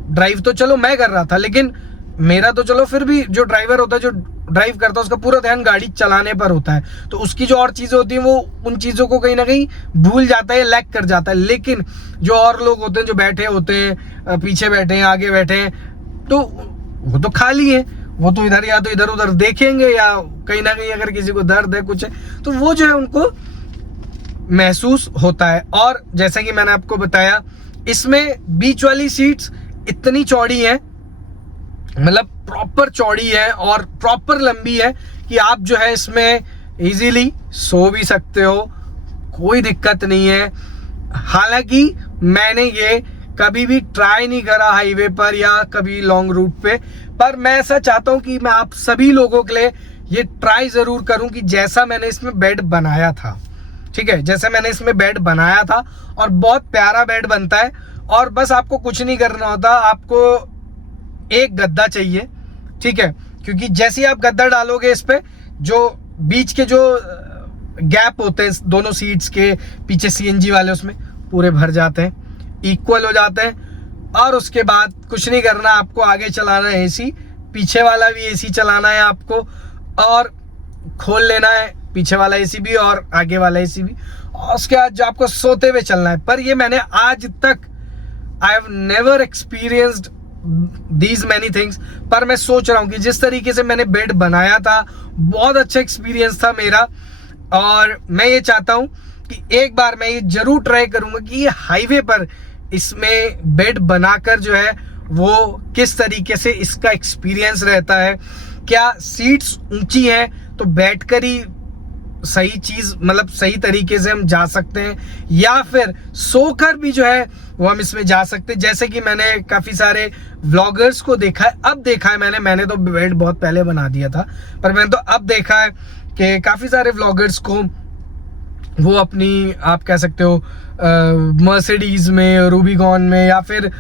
ड्राइव तो चलो मैं कर रहा था, लेकिन मेरा तो चलो फिर भी जो ड्राइवर होता है, जो ड्राइव करता है, उसका पूरा ध्यान गाड़ी चलाने पर होता है, तो उसकी जो और चीजें होती हैं वो उन चीजों को कहीं ना कहीं भूल जाता है, लैग कर जाता है। लेकिन जो और लोग होते हैं जो बैठे होते हैं, पीछे बैठे हैं, आगे बैठे हैं, तो वो तो खाली है, वो तो इधर या तो इधर उधर देखेंगे या कहीं ना कहीं अगर किसी को दर्द है कुछ है तो वो जो है उनको महसूस होता है। और जैसे कि मैंने आपको बताया इसमें बीच वाली सीट्स इतनी चौड़ी है, मतलब प्रॉपर चौड़ी है और प्रॉपर लंबी है कि आप जो है इसमें इजीली सो भी सकते हो, कोई दिक्कत नहीं है। हालांकि मैंने ये कभी भी ट्राई नहीं करा हाईवे पर या कभी लॉन्ग रूट पे, पर मैं ऐसा चाहता हूं कि मैं आप सभी लोगों के लिए ये ट्राई जरूर करूं कि जैसा मैंने इसमें बेड बनाया था, ठीक है, जैसे मैंने इसमें बेड बनाया था, और बहुत प्यारा बेड बनता है। और बस आपको कुछ नहीं करना होता, आपको एक गद्दा चाहिए, ठीक है, क्योंकि जैसे ही आप गद्दा डालोगे इस पे, जो बीच के जो गैप होते हैं दोनों सीट्स के पीछे सीएनजी वाले उसमें पूरे भर जाते हैं, इक्वल हो जाते हैं। और उसके बाद कुछ नहीं करना, आपको आगे चलाना है एसी, पीछे वाला भी एसी चलाना है आपको, और खोल लेना है पीछे वाला एसी भी और आगे वाला एसी भी, और उसके बाद जो आपको सोते हुए चलना है। पर ये मैंने आज तक I have never experienced these many things, पर मैं सोच रहा हूँ कि जिस तरीके से मैंने बेड बनाया था बहुत अच्छा एक्सपीरियंस था मेरा, और मैं ये चाहता हूँ कि एक बार मैं ये जरूर ट्राई करूंगा कि ये हाईवे पर इसमें बेड बनाकर जो है वो किस तरीके से इसका एक्सपीरियंस रहता है। क्या सीट्स ऊंची हैं तो बैठकर ही सही चीज मतलब सही तरीके से हम जा सकते हैं, या फिर सोकर भी जो है वो हम इसमें जा सकते हैं। जैसे कि मैंने काफी सारे व्लॉगर्स को देखा है, अब देखा है मैंने तो बेड बहुत पहले बना दिया था, पर मैंने तो अब देखा है कि काफी सारे व्लॉगर्स को वो अपनी आप कह सकते हो मर्सिडीज में, रूबीगॉन में, या फिर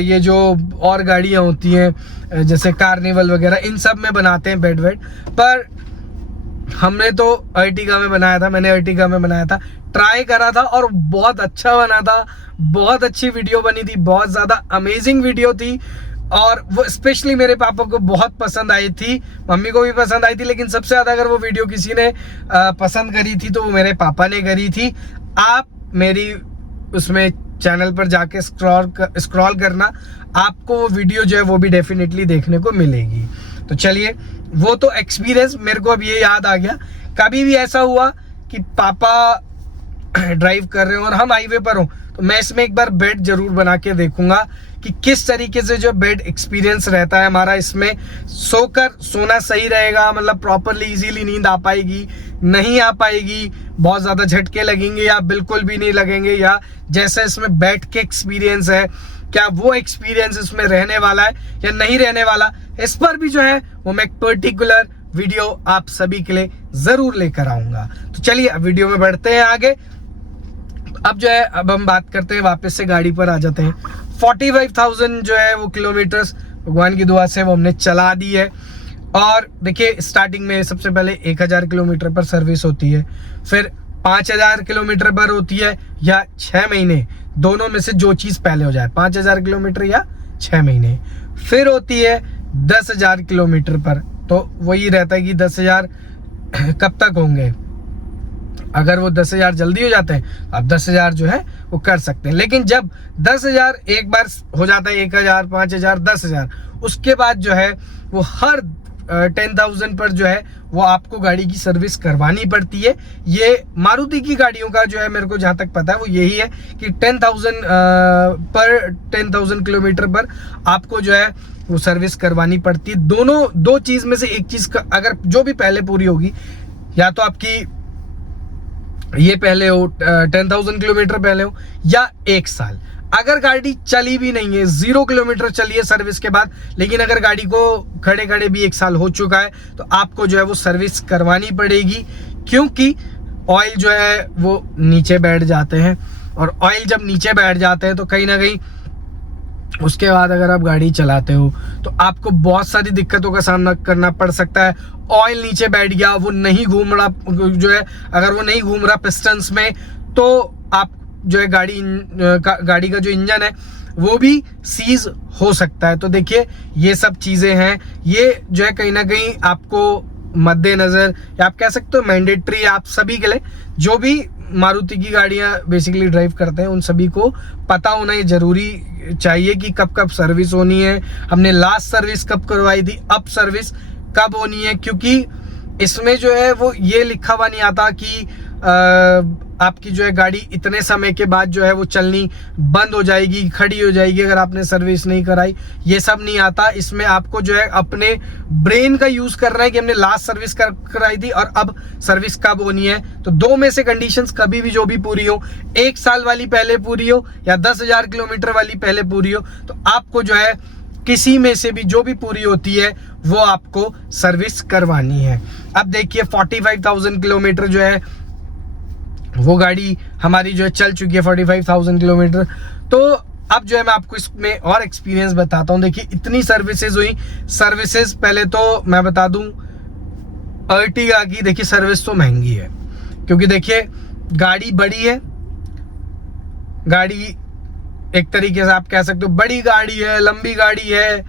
ये जो और गाड़ियां होती हैं जैसे कार्निवल वगैरह, इन सब में बनाते हैं बेड वेड। पर हमने तो अर्टिगा में बनाया था, मैंने अर्टिगा में बनाया था, ट्राई करा था और बहुत अच्छा बना था, बहुत अच्छी वीडियो बनी थी, बहुत ज़्यादा अमेजिंग वीडियो थी, और वो स्पेशली मेरे पापा को बहुत पसंद आई थी, मम्मी को भी पसंद आई थी, लेकिन सबसे ज़्यादा अगर वो वीडियो किसी ने पसंद करी थी तो वो मेरे पापा ने करी थी। आप मेरी उसमें चैनल पर जाके स्क्रॉल करना, आपको वो वीडियो जो है वो भी डेफिनेटली देखने को मिलेगी। तो चलिए, वो तो एक्सपीरियंस मेरे को अब ये याद आ गया, कभी भी ऐसा हुआ कि पापा ड्राइव कर रहे हो और हम हाईवे पर हो तो मैं इसमें एक बार बेड जरूर बना के देखूंगा कि किस तरीके से जो बेड एक्सपीरियंस रहता है हमारा। इसमें सोना सही रहेगा, मतलब प्रॉपरली इजीली नींद आ पाएगी, नहीं आ पाएगी, बहुत ज्यादा झटके लगेंगे या बिल्कुल भी नहीं लगेंगे, या जैसे इसमें बैठ के एक्सपीरियंस है क्या वो एक्सपीरियंस इसमें रहने वाला है या नहीं रहने वाला, इस पर भी जो है वो मैं एक पर्टिकुलर वीडियो आप सभी के लिए जरूर लेकर आऊंगा। तो चलिए अब वीडियो में बढ़ते हैं आगे। अब जो है अब हम बात करते हैं, वापस से गाड़ी पर आ जाते हैं। 45,000 जो है वो किलोमीटर्स भगवान की दुआ से वो हमने चला दी है। और देखिए, स्टार्टिंग में सबसे पहले 1000 किलोमीटर पर सर्विस होती है, फिर 5000 किलोमीटर पर होती है, या 6 महीने, दोनों में से जो चीज पहले हो जाए, 5000 किलोमीटर या 6 महीने। फिर होती है 10,000 किलोमीटर पर, तो वही रहता है कि 10,000 कब तक होंगे। अगर वो 10,000 जल्दी हो जाते हैं आप 10,000 जो है वो कर सकते हैं, लेकिन जब 10,000 एक बार हो जाता है, 1,000, 5,000, 10,000, उसके बाद जो है वो हर 10,000 पर जो है वो आपको गाड़ी की सर्विस करवानी पड़ती है। ये मारुति की गाड़ियों का जो है मेरे को जहां तक पता है वो यही है कि 10,000 किलोमीटर पर आपको जो है वो सर्विस करवानी पड़ती है। दो चीज में से एक चीज का अगर जो भी पहले पूरी होगी, या तो आपकी ये पहले हो 10,000 किलोमीटर पहले हो, या 1 साल। अगर गाड़ी चली भी नहीं है, 0 किलोमीटर चली है सर्विस के बाद, लेकिन अगर गाड़ी को खड़े खड़े भी 1 साल हो चुका है तो आपको जो है वो सर्विस करवानी पड़ेगी, क्योंकि ऑयल जो है वो नीचे बैठ जाते हैं, और ऑयल जब नीचे बैठ जाते हैं तो कहीं ना कहीं उसके बाद अगर आप गाड़ी चलाते हो तो आपको बहुत सारी दिक्कतों का सामना करना पड़ सकता है। ऑयल नीचे बैठ गया, वो नहीं घूम रहा जो है, अगर वो नहीं घूम रहा पिस्टन्स में, तो आप जो है गाड़ी का जो इंजन है वो भी सीज हो सकता है। तो देखिए, ये सब चीजें हैं, ये जो है कहीं ना कहीं आपको मद्देनजर, या आप कह सकते हो मैंडेटरी, आप सभी के लिए जो भी मारुति की गाड़ियां बेसिकली ड्राइव करते हैं उन सभी को पता होना ये जरूरी चाहिए कि कब कब सर्विस होनी है, हमने लास्ट सर्विस कब करवाई थी, अब सर्विस कब होनी है। क्योंकि इसमें जो है वो ये लिखा हुआ नहीं आता कि आपकी जो है गाड़ी इतने समय के बाद जो है वो चलनी बंद हो जाएगी, खड़ी हो जाएगी अगर आपने सर्विस नहीं कराई, ये सब नहीं आता। इसमें आपको जो है अपने ब्रेन का यूज करना है कि हमने लास्ट सर्विस कराई थी और अब सर्विस कब होनी है। तो दो में से कंडीशंस कभी भी जो भी पूरी हो, 1 साल वाली पहले पूरी हो या 10,000 किलोमीटर वाली पहले पूरी हो, तो आपको जो है किसी में से भी जो भी पूरी होती है वो आपको सर्विस करवानी है। अब देखिए 45,000 किलोमीटर जो है वो गाड़ी हमारी जो है चल चुकी है, 45,000 किलोमीटर। तो अब जो है मैं आपको इसमें और एक्सपीरियंस बताता हूँ। देखिए इतनी सर्विसेज हुई, सर्विसेज पहले तो मैं बता दूं, अर्टिगा की देखिए सर्विस तो महंगी है, क्योंकि देखिए गाड़ी बड़ी है, गाड़ी एक तरीके से आप कह सकते हो बड़ी गाड़ी है, लंबी गाड़ी है,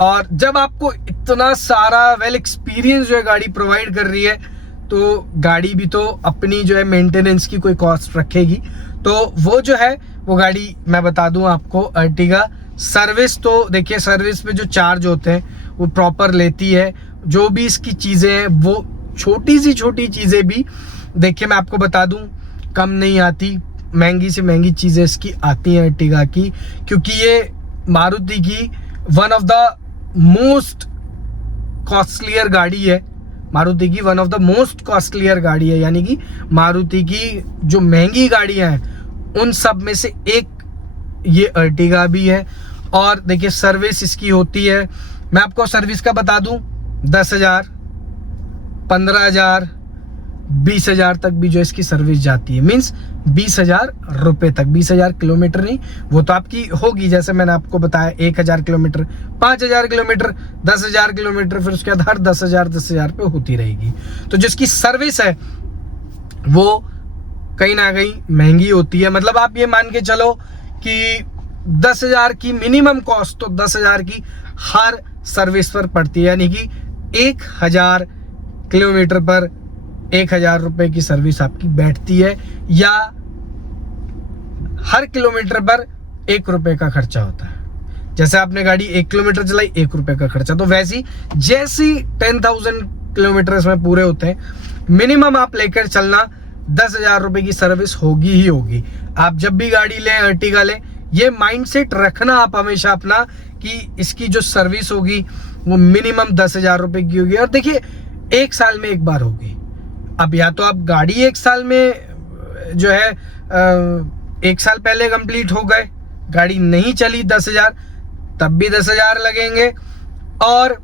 और जब आपको इतना सारा वेल एक्सपीरियंस जो है गाड़ी प्रोवाइड कर रही है तो गाड़ी भी तो अपनी जो है मेंटेनेंस की कोई कॉस्ट रखेगी। तो वो जो है वो गाड़ी मैं बता दूं आपको, अर्टिगा सर्विस तो देखिए, सर्विस पे जो चार्ज होते हैं वो प्रॉपर लेती है। जो भी इसकी चीज़ें हैं वो छोटी चीज़ें भी देखिए मैं आपको बता दूं कम नहीं आती, महंगी से महंगी चीज़ें इसकी आती हैं अर्टिगा की, क्योंकि ये मारुति की one of the most costlier गाड़ी है। मारुति की one of the most costlier गाड़ी है, यानी कि मारुति की जो महंगी गाड़ियां हैं उन सब में से एक ये अर्टिगा भी है। और देखिए सर्विस इसकी होती है, मैं आपको सर्विस का बता दूं 10,000, 15,000, 20,000 तक भी जो इसकी सर्विस जाती है। मीन्स 20,000 रुपए तक, 20,000 किलोमीटर नहीं, वो तो आपकी होगी जैसे मैंने आपको बताया 1,000 किलोमीटर, 5,000 किलोमीटर, 10,000 किलोमीटर, फिर उसके बाद हर 10,000 पे होती रहेगी। तो जिसकी सर्विस है वो कहीं ना कहीं महंगी होती है। मतलब आप ये मान के चलो कि 10,000 की मिनिमम कॉस्ट तो 10,000 की हर सर्विस पर पड़ती है, यानी कि 1,000 किलोमीटर पर 1,000 रुपए की सर्विस आपकी बैठती है, या हर किलोमीटर पर 1 रुपए का खर्चा होता है। जैसे आपने गाड़ी 1 किलोमीटर चलाई 1 रुपए का खर्चा, तो वैसी जैसी 10,000 किलोमीटर इसमें पूरे होते हैं, मिनिमम आप लेकर चलना 10,000 रुपए की सर्विस होगी ही होगी। आप जब भी गाड़ी लें, अर्टिगा लें, ये माइंडसेट रखना आप हमेशा अपना कि इसकी जो सर्विस होगी वो मिनिमम 10,000 रुपए की होगी। और देखिए 1 साल में एक बार होगी। अब या तो आप गाड़ी 1 साल में जो है 1 साल पहले कंप्लीट हो गए, गाड़ी नहीं चली 10,000, तब भी 10,000 लगेंगे, और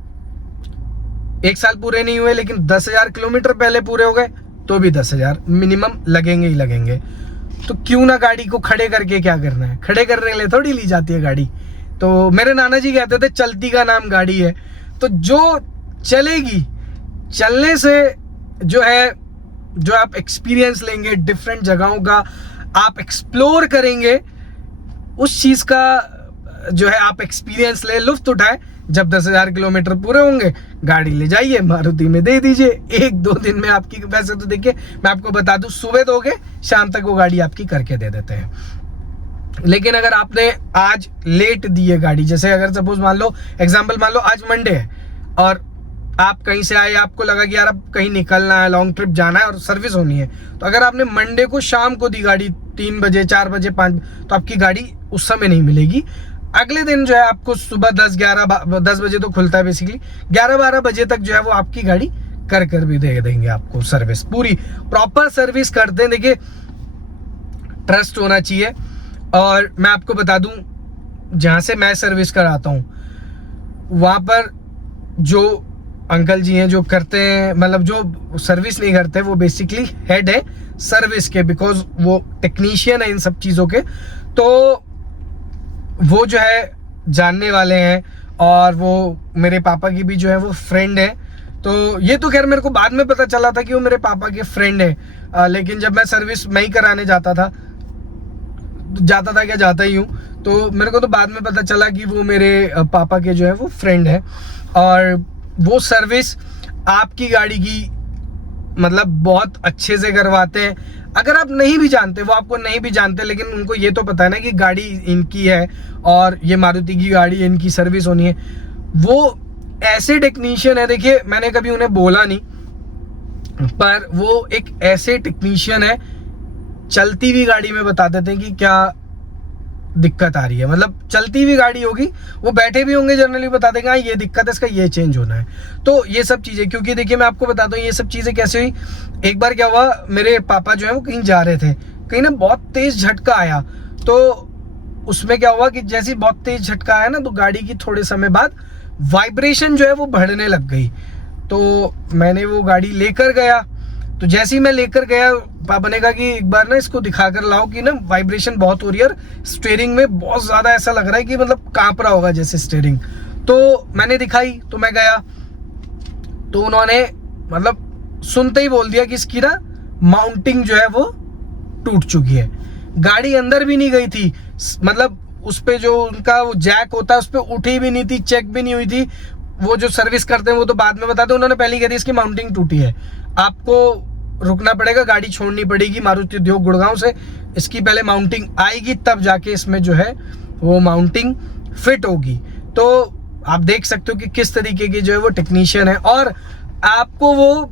1 साल पूरे नहीं हुए लेकिन 10,000 किलोमीटर पहले पूरे हो गए तो भी 10,000 मिनिमम लगेंगे ही लगेंगे। तो क्यों ना गाड़ी को खड़े करके क्या करना है, खड़े करने के लिए थोड़ी ली जाती है गाड़ी। तो मेरे नाना जी कहते थे चलती का नाम गाड़ी है। तो जो चलेगी, चलने से जो है, जो आप एक्सपीरियंस लेंगे, डिफरेंट जगहों का आप एक्सप्लोर करेंगे, उस चीज़ का जो है आप एक्सपीरियंस ले, लुफ्त उठाए। जब 10,000 किलोमीटर पूरे होंगे गाड़ी ले जाइए, मारुति में दे दीजिए, 1-2 दिन में आपकी। वैसे तो देखिए मैं आपको बता दूं, सुबह दोगे शाम तक वो गाड़ी आपकी करके दे देते हैं। लेकिन अगर आपने आज लेट दी है गाड़ी, जैसे अगर सपोज मान लो एग्जाम्पल मान लो आज मंडे है और आप कहीं से आए, आपको लगा कि यार अब कहीं निकलना है, लॉन्ग ट्रिप जाना है और सर्विस होनी है, तो अगर आपने मंडे को शाम को दी गाड़ी 3 बजे, 4 बजे, 5, तो आपकी गाड़ी उस समय नहीं मिलेगी। अगले दिन जो है आपको सुबह 10 बजे तो खुलता है बेसिकली, 11-12 बजे तक जो है वो आपकी गाड़ी कर भी दे देंगे आपको सर्विस, पूरी प्रॉपर सर्विस करते हैं। देखिए ट्रस्ट होना चाहिए। और मैं आपको बता दूं, जहां से मैं सर्विस कराता हूं वहां पर जो अंकल जी हैं जो करते हैं, मतलब जो सर्विस नहीं करते, वो बेसिकली हेड है सर्विस के, बिकॉज वो टेक्नीशियन है इन सब चीज़ों के। तो वो जो है जानने वाले हैं, और वो मेरे पापा की भी जो है वो फ्रेंड है। तो ये तो खैर मेरे को बाद में पता चला था कि वो मेरे पापा के फ्रेंड है, लेकिन जब मैं सर्विस मैं ही कराने जाता था क्या जाता ही हूँ, तो मेरे को तो बाद में पता चला कि वो मेरे पापा के जो है वो फ्रेंड है। और वो सर्विस आपकी गाड़ी की मतलब बहुत अच्छे से करवाते हैं। अगर आप नहीं भी जानते, वो आपको नहीं भी जानते, लेकिन उनको ये तो पता है ना कि गाड़ी इनकी है और ये मारुति की गाड़ी है, इनकी सर्विस होनी है। वो ऐसे टेक्नीशियन है, देखिए मैंने कभी उन्हें बोला नहीं, पर वो एक ऐसे टेक्नीशियन है, चलती हुई गाड़ी में बता देते हैं कि क्या दिक्कत आ रही है। मतलब चलती हुई गाड़ी होगी, वो बैठे भी होंगे, जनरली बता देंगे हाँ ये दिक्कत है, इसका ये चेंज होना है। तो ये सब चीज़ें, क्योंकि देखिए मैं आपको बताता हूँ ये सब चीज़ें कैसे हुई। एक बार क्या हुआ, मेरे पापा जो है वो कहीं जा रहे थे, कहीं ना बहुत तेज झटका आया। तो उसमें क्या हुआ कि जैसे बहुत तेज झटका आया ना, तो गाड़ी की थोड़े समय बाद वाइब्रेशन जो है वो बढ़ने लग गई। तो मैंने वो गाड़ी लेकर गया, तो जैसे ही मैं लेकर गया, पापा ने कहा कि एक बार ना इसको दिखा कर लाओ कि ना वाइब्रेशन बहुत हो रही है, और स्टीयरिंग में बहुत ज़्यादा ऐसा लग रहा है कि मतलब कांप रहा होगा जैसे स्टीयरिंग। तो मैंने दिखाई, तो मैं गया, तो उन्होंने मतलब सुनते ही बोल दिया कि इसकी ना माउंटिंग जो है वो टूट चुकी है। गाड़ी अंदर भी नहीं गई थी, मतलब उस पर जो उनका वो जैक होता है उस पर उठी भी नहीं थी, चेक भी नहीं हुई थी। वो जो सर्विस करते हैं वो तो बाद में बताते हैं, उन्होंने पहले कह दी इसकी माउंटिंग टूटी है, आपको रुकना पड़ेगा, गाड़ी छोड़नी पड़ेगी मारुति उद्योग गुड़गांव से, इसकी पहले माउंटिंग आएगी तब जाके इसमें जो है वो माउंटिंग फिट होगी। तो आप देख सकते हो कि किस तरीके की जो है वो टेक्नीशियन है। और आपको वो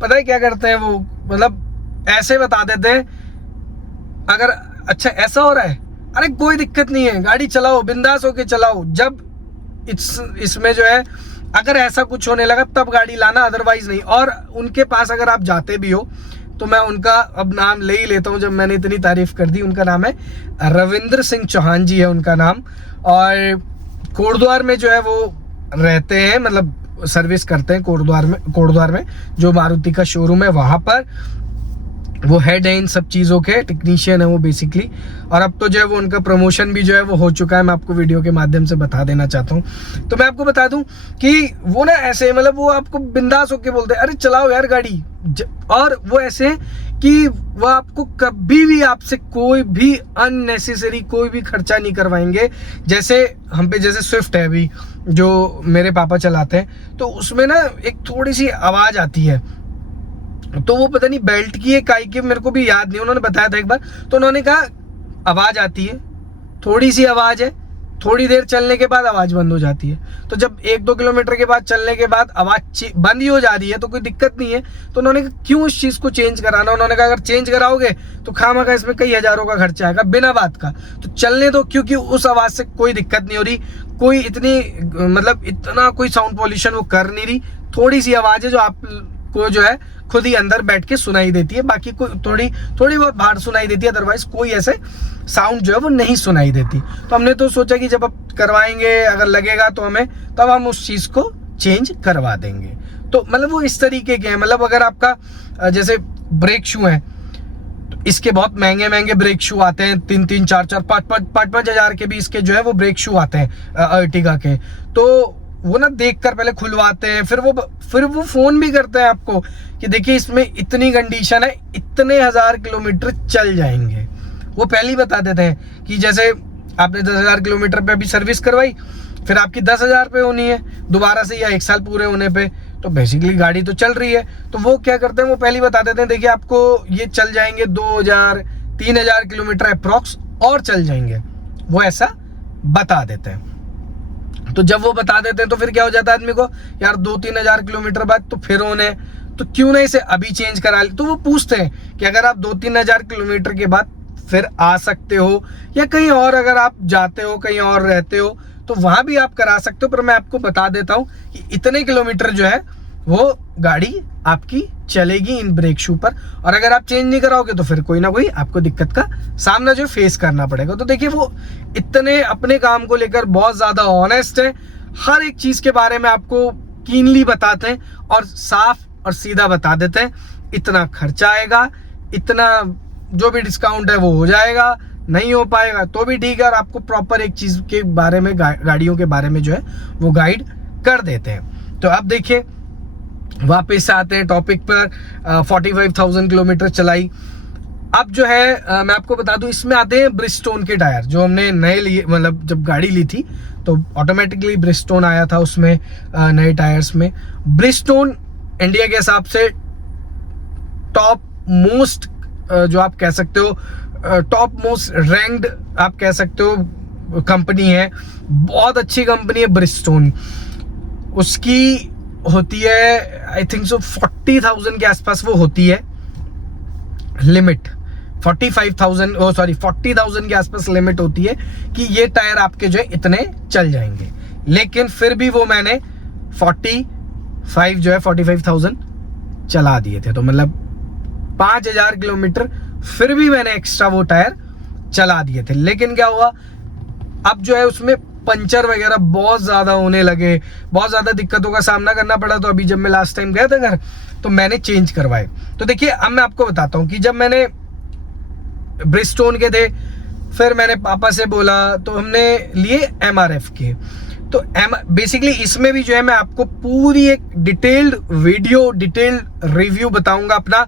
पता है क्या करते हैं, वो मतलब ऐसे बता देते हैं, अगर अच्छा ऐसा हो रहा है, अरे कोई दिक्कत नहीं है, गाड़ी चलाओ, बिंदास होके चलाओ। जब इसमें जो है अगर ऐसा कुछ होने लगा तब गाड़ी लाना, अदरवाइज नहीं। और उनके पास अगर आप जाते भी हो तो मैं उनका अब नाम ले ही लेता हूँ, जब मैंने इतनी तारीफ कर दी। उनका नाम है रविंद्र सिंह चौहान जी है उनका नाम, और कोटद्वार में जो है वो रहते हैं, मतलब सर्विस करते हैं कोटद्वार में जो मारुति का शोरूम है वहां पर वो हेड है इन सब चीज़ों के, टेक्नीशियन है वो बेसिकली। और अब तो जो है वो उनका प्रमोशन भी जो है वो हो चुका है, मैं आपको वीडियो के माध्यम से बता देना चाहता हूँ। तो मैं आपको बता दूं कि वो ना ऐसे मतलब वो आपको बिंदास होके बोलते हैं, अरे चलाओ यार गाड़ी। और वो ऐसे कि वो आपको कभी भी आपसे कोई भी अननेसेसरी कोई भी खर्चा नहीं करवाएंगे। जैसे हम पे जैसे स्विफ्ट है अभी जो मेरे पापा चलाते हैं, तो उसमें ना एक थोड़ी सी आवाज़ आती है, तो वो पता नहीं बेल्ट की है काई की, मेरे को भी याद नहीं, उन्होंने बताया था एक बार। तो उन्होंने कहा आवाज आती है, थोड़ी सी आवाज है, थोड़ी देर चलने के बाद आवाज बंद हो जाती है। तो जब 1-2 किलोमीटर के बाद चलने के बाद आवाज बंद ही हो जा रही है तो कोई दिक्कत नहीं है। तो उन्होंने कहा क्यों उस चीज को चेंज कराना। उन्होंने कहा अगर चेंज कराओगे तो खामखा इसमें कई हजारों का खर्चा आएगा बिना बात का, तो चलने दो, क्योंकि उस आवाज से कोई दिक्कत नहीं हो रही, कोई इतनी मतलब इतना कोई साउंड पॉल्यूशन वो कर नहीं रही। थोड़ी सी आवाज है जो आप को जो है खुद ही अंदर बैठ के सुनाई देती है, बाकी कोई थोड़ी बहुत बाहर सुनाई देती है, अदरवाइज कोई ऐसे साउंड जो है वो नहीं सुनाई देती। तो हमने तो सोचा कि जब अब करवाएंगे, अगर लगेगा तो हमें, तब हम उस चीज को चेंज करवा देंगे। तो मतलब वो इस तरीके के हैं। मतलब अगर आपका जैसे ब्रेक शू है तो इसके बहुत महंगे महंगे ब्रेक शू आते हैं, 3-3, 4-4, 5-5 हजार के भी इसके जो है वो ब्रेक शू आते हैं अर्टिगा के। तो वो ना देखकर पहले खुलवाते हैं, फिर वो फोन भी करते हैं आपको कि देखिए इसमें इतनी कंडीशन है, इतने 1000 किलोमीटर चल जाएंगे। वो पहले ही बता देते हैं कि जैसे आपने 10,000 किलोमीटर पे अभी सर्विस करवाई, फिर आपकी 10,000 पे होनी है दोबारा से, या 1 साल पूरे होने पे, तो बेसिकली गाड़ी तो चल रही है। तो वो क्या करते हैं, वो पहले ही बता देते हैं देखिए आपको ये चल जाएंगे 2,000-3,000 किलोमीटर अप्रॉक्स और चल जाएंगे, वो ऐसा बता देते हैं। तो जब वो बता देते हैं तो फिर क्या हो जाता है आदमी को, यार 2-3 हजार किलोमीटर बाद तो फिर होने, तो क्यों ना इसे अभी चेंज करा ले। तो वो पूछते हैं कि अगर आप 2-3 हजार किलोमीटर के बाद फिर आ सकते हो, या कहीं और अगर आप जाते हो, कहीं और रहते हो, तो वहां भी आप करा सकते हो। पर मैं आपको बता देता हूं कि इतने किलोमीटर जो है वो गाड़ी आपकी चलेगी इन ब्रेक शू पर, और अगर आप चेंज नहीं कराओगे तो फिर कोई ना कोई आपको दिक्कत का सामना जो फेस करना पड़ेगा। तो देखिए वो इतने अपने काम को लेकर बहुत ज्यादा ऑनेस्ट है, हर एक चीज के बारे में आपको कीनली बताते हैं और साफ और सीधा बता देते हैं, इतना खर्चा आएगा, इतना जो भी डिस्काउंट है वो हो जाएगा, नहीं हो पाएगा तो भी ठीक है, और आपको प्रॉपर एक चीज के बारे में गाड़ियों के बारे में जो है वो गाइड कर देते हैं। तो अब देखिए वापस आते हैं टॉपिक पर। 45,000 किलोमीटर चलाई। अब जो है मैं आपको बता दूं, इसमें आते हैं ब्रिजस्टोन के टायर, जो हमने नए लिए, मतलब जब गाड़ी ली थी तो ऑटोमेटिकली ब्रिजस्टोन आया था उसमें नए टायर्स में। ब्रिजस्टोन इंडिया के हिसाब से टॉप मोस्ट जो आप कह सकते हो, टॉप मोस्ट रैंक्ड आप कह सकते हो कंपनी है, बहुत अच्छी कंपनी है ब्रिजस्टोन। उसकी होती है आई थिंक सो 40,000 के आसपास वो होती है लिमिट, 40,000 के आसपास लिमिट होती है कि ये टायर आपके जो है इतने चल जाएंगे। लेकिन फिर भी वो मैंने 45,000 चला दिए थे, तो मतलब 5,000 किलोमीटर फिर भी मैंने एक्स्ट्रा वो टायर चला दिए थे। लेकिन क्या हुआ, अब जो है उसमें पंचर वगैरह बहुत ज्यादा होने लगे, बहुत ज्यादा दिक्कतों का सामना करना पड़ा। तो अभी जब मैं लास्ट टाइम गया था घर तो मैंने चेंज करवाए। तो देखिए अब मैं आपको बताता हूँ कि जब मैंने ब्रिजस्टोन के थे, फिर मैंने पापा से बोला तो हमने लिए MRF के। तो बेसिकली इसमें भी जो है मैं आपको पूरी एक डिटेल्ड रिव्यू बताऊंगा अपना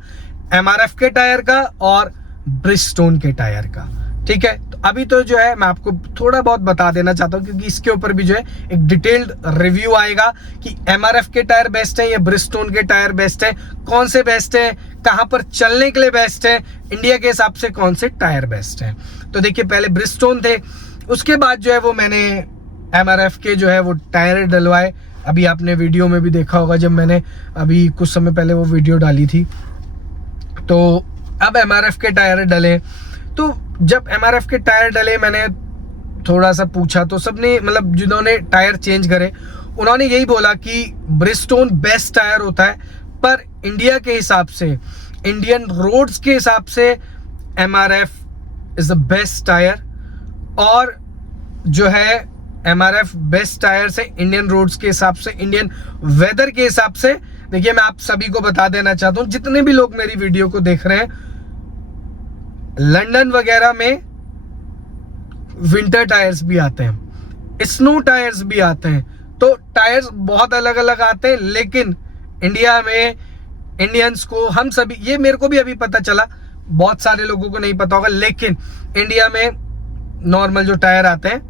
MRF के टायर का और ब्रिजस्टोन के टायर का, ठीक है। तो अभी तो जो है मैं आपको थोड़ा बहुत बता देना चाहता हूँ, क्योंकि इसके ऊपर भी जो है एक डिटेल्ड रिव्यू आएगा कि MRF के टायर बेस्ट है या ब्रिजस्टोन के टायर बेस्ट है, कौन से बेस्ट है, कहां पर चलने के लिए बेस्ट है, इंडिया के हिसाब से कौन से टायर बेस्ट है। तो देखिए पहले ब्रिजस्टोन थे, उसके बाद जो है वो मैंने MRF के जो है वो टायर डलवाए। अभी आपने वीडियो में भी देखा होगा, जब मैंने अभी कुछ समय पहले वो वीडियो डाली थी। तो अब MRF के टायर डले। तो जब MRF के टायर डले, मैंने थोड़ा सा पूछा तो सबने, मतलब जिन्होंने टायर चेंज करे, उन्होंने यही बोला कि ब्रिजस्टोन बेस्ट टायर होता है, पर इंडिया के हिसाब से, इंडियन रोड्स के हिसाब से MRF is the best tyre. और जो है MRF बेस्ट टायर से इंडियन रोड्स के हिसाब से, इंडियन वेदर के हिसाब से। देखिए, मैं आप सभी को बता देना चाहता हूं, जितने भी लोग मेरी वीडियो को देख रहे हैं, लंदन वगैरह में विंटर टायर्स भी आते हैं, स्नो टायर्स भी आते हैं, तो टायर्स बहुत अलग अलग आते हैं। लेकिन इंडिया में इंडियंस को, हम सभी, ये मेरे को भी अभी पता चला, बहुत सारे लोगों को नहीं पता होगा, लेकिन इंडिया में नॉर्मल जो टायर आते हैं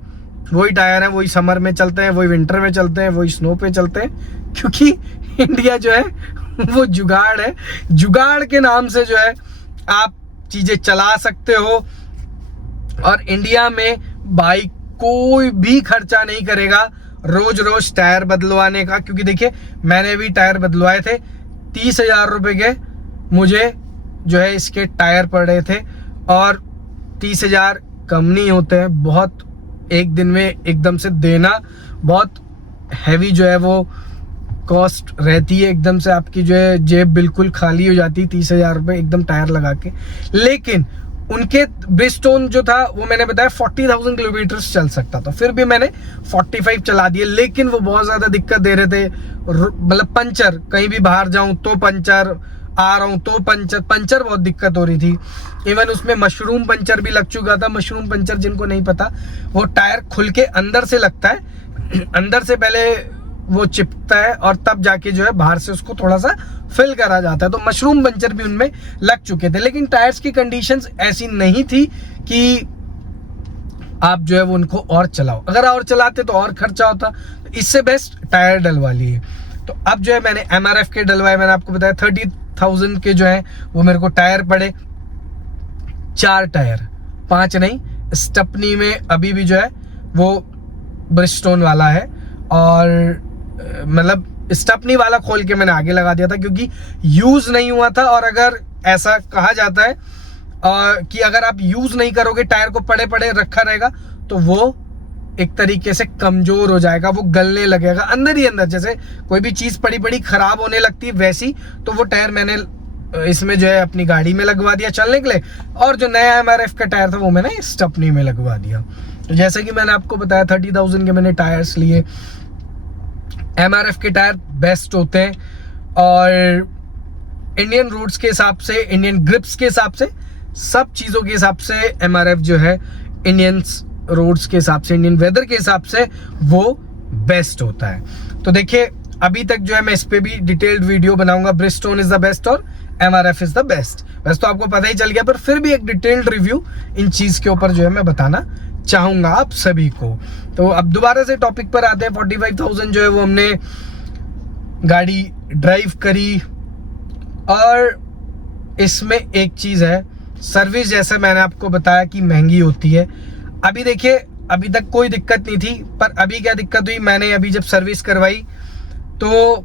वही टायर है, वही समर में चलते हैं, वही विंटर में चलते हैं, वही स्नो पे चलते हैं। क्योंकि इंडिया जो है वो जुगाड़ है, जुगाड़ के नाम से जो है आप चीजें चला सकते हो। और इंडिया में भाई कोई भी खर्चा नहीं करेगा रोज रोज टायर बदलवाने का। क्योंकि देखिए, मैंने भी टायर बदलवाए थे, 30,000 रुपए के मुझे जो है इसके टायर पड़ रहे थे। और 30,000 कम नहीं होते हैं, बहुत एक दिन में एकदम से देना बहुत हैवी जो है वो कॉस्ट रहती है। एकदम से आपकी जो है जेब बिल्कुल खाली हो जाती है 30,000 रुपए एकदम टायर लगा के। लेकिन उनके ब्रिजस्टोन जो था वो मैंने बताया 40,000 किलोमीटर चल सकता था, फिर भी मैंने 45 चला दिए। लेकिन वो बहुत ज्यादा दिक्कत दे रहे थे, मतलब पंचर, कहीं भी बाहर जाऊं तो पंचर, आ रहा हूं तो पंचर बहुत दिक्कत हो रही थी। इवन उसमें मशरूम पंचर भी लग चुका था। मशरूम पंचर, जिनको नहीं पता, वो टायर खुल के अंदर से लगता है, अंदर से पहले वो चिपकता है और तब जाके जो है बाहर से उसको थोड़ा सा फिल करा जाता है। तो मशरूम पंचर भी उनमें लग चुके थे। लेकिन टायर्स की कंडीशंस ऐसी नहीं थी कि आप जो है वो उनको और चलाओ, अगर और चलाते तो और खर्चा होता। तो इससे बेस्ट टायर डलवा लिए। तो अब जो है मैंने MRF के डलवाए, मैंने आपको बताया 30,000 के जो है वो मेरे को टायर पड़े। 4 टायर, 5 नहीं, स्टेपनी में अभी भी जो है वो ब्रिजस्टोन वाला है। और मतलब स्टेपनी वाला खोल के मैंने आगे लगा दिया था, क्योंकि यूज नहीं हुआ था। और अगर ऐसा कहा जाता है कि अगर आप यूज नहीं करोगे, टायर को पड़े पड़े रखा रहेगा, तो वो एक तरीके से कमजोर हो जाएगा, वो गलने लगेगा अंदर ही अंदर। जैसे कोई भी चीज पड़ी पड़ी खराब होने लगती है, वैसी। तो वो टायर मैंने इसमें जो है अपनी गाड़ी में लगवा दिया चलने के लिए। और जो नया MRF का टायर था वो मैंने स्टेपनी में लगवा दिया। तो जैसे कि मैंने आपको बताया 30,000 के मैंने टायर्स लिए। MRF के टायर बेस्ट होते हैं, और इंडियन रोड्स के हिसाब से, इंडियन ग्रिप्स के हिसाब से, सब चीज़ों के हिसाब से MRF जो है इंडियन रोड्स के हिसाब से, इंडियन वेदर के हिसाब से वो बेस्ट होता है। तो देखिए, अभी तक जो है मैं इस पे भी डिटेल्ड वीडियो बनाऊंगा, ब्रिजस्टोन इज द बेस्ट और MRF इज द बेस्ट। वैसे तो आपको पता ही चल गया, पर फिर भी एक डिटेल्ड रिव्यू इन चीज़ के ऊपर जो है मैं बताना चाहूंगा आप सभी को। तो अब दोबारा से टॉपिक पर आते हैं। 45,000 जो है वो हमने गाड़ी ड्राइव करी। और इसमें एक चीज है, सर्विस जैसे मैंने आपको बताया कि महंगी होती है। अभी देखिए, अभी तक कोई दिक्कत नहीं थी, पर अभी क्या दिक्कत हुई, मैंने अभी जब सर्विस करवाई तो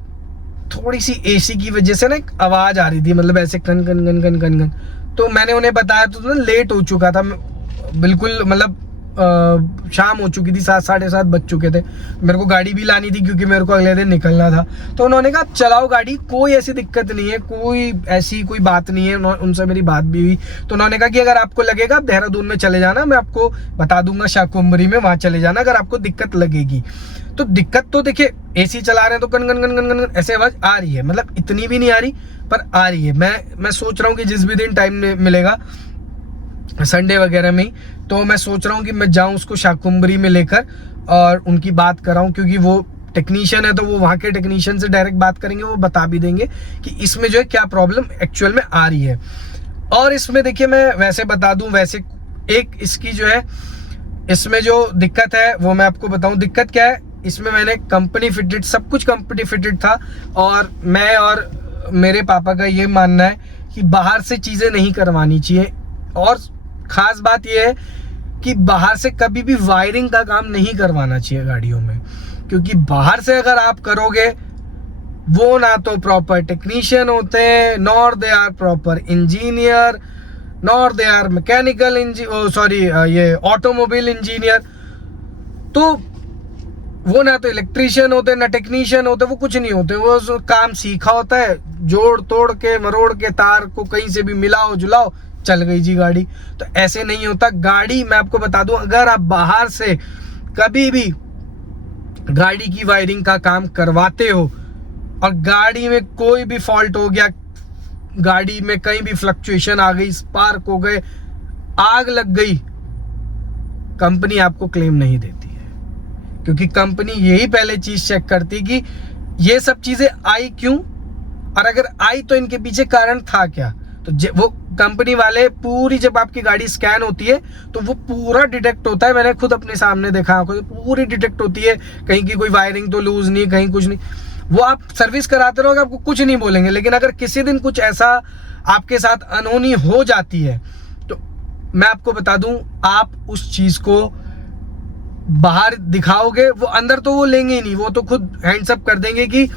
थोड़ी सी AC की वजह से ना एक आवाज आ रही थी, मतलब ऐसे कन कन कन कन कन कन। तो मैंने उन्हें बताया, तो ना लेट हो चुका था बिल्कुल, मतलब शाम हो चुकी थी, 7 साढ़े 7 बज चुके थे। मेरे को गाड़ी भी लानी थी क्योंकि मेरे को अगले दिन निकलना था। तो उन्होंने कहा चलाओ गाड़ी, कोई ऐसी दिक्कत नहीं है, कोई ऐसी कोई बात नहीं है। उनसे मेरी बात भी हुई, तो उन्होंने कहा कि अगर आपको लगेगा आप देहरादून में चले जाना, मैं आपको बता दूंगा शाकुंभरी में, वहां चले जाना अगर आपको दिक्कत लगेगी। तो दिक्कत तो देखिए, AC चला रहे हैं तो कन कन कन कन कन ऐसे आवाज आ रही है, मतलब इतनी भी नहीं आ रही पर आ रही है। मैं सोच रहा हूँ कि जिस भी दिन टाइम मिलेगा, संडे वगैरह में, तो मैं सोच रहा हूँ कि मैं जाऊँ उसको शाकुंभरी में लेकर और उनकी बात कराऊँ, क्योंकि वो टेक्नीशियन है, तो वो वहाँ के टेक्नीशियन से डायरेक्ट बात करेंगे, वो बता भी देंगे कि इसमें जो है क्या प्रॉब्लम एक्चुअल में आ रही है। और इसमें देखिए, मैं वैसे बता दूं, वैसे एक इसकी जो है, इसमें जो दिक्कत है वो मैं आपको बताऊं। दिक्कत क्या है, इसमें मैंने कंपनी फिटेड, सब कुछ कंपनी फिटेड था। और मैं और मेरे पापा का ये मानना है कि बाहर से चीज़ें नहीं करवानी चाहिए। और ख़ास बात ये है कि बाहर से कभी भी वायरिंग का काम नहीं करवाना चाहिए गाड़ियों में, क्योंकि बाहर से अगर आप करोगे वो ना तो प्रॉपर टेक्नीशियन होते हैं, nor they are proper engineer, nor they are mechanical ये ऑटोमोबाइल इंजीनियर। तो वो ना तो इलेक्ट्रीशियन होते, ना टेक्नीशियन होते, वो कुछ नहीं होते। वो काम सीखा होता है, जोड़ तोड़ के मरोड़ के तार को कहीं से भी मिलाओ जुलाओ, चल गई जी गाड़ी। तो ऐसे नहीं होता। गाड़ी मैं आपको बता दूं, अगर आप बाहर से कभी भी गाड़ी की वायरिंग का काम करवाते हो और गाड़ी में कोई भी फॉल्ट हो गया, गाड़ी में कहीं भी फ्लक्चुएशन आ गई, स्पार्क हो गए, आग लग गई, कंपनी आपको क्लेम नहीं देती है, क्योंकि कंपनी यही पहले चीज चेक करती कि ये सब चीजें आई क्यों, और अगर आई तो इनके पीछे कारण था क्या। तो वो कंपनी वाले पूरी, जब आपकी गाड़ी स्कैन होती है तो वो पूरा डिटेक्ट होता है। मैंने खुद अपने सामने देखा, पूरी डिटेक्ट होती है, कहीं की कोई वायरिंग तो लूज नहीं, कहीं कुछ नहीं। वो आप सर्विस कराते रहोगे, आपको कुछ नहीं बोलेंगे, लेकिन अगर किसी दिन कुछ ऐसा आपके साथ अनहोनी हो जाती है तो मैं आपको बता दूं, आप उस चीज को बाहर दिखाओगे, वो अंदर तो वो लेंगे ही नहीं, वो तो खुद हैंड्स अप कर देंगे कि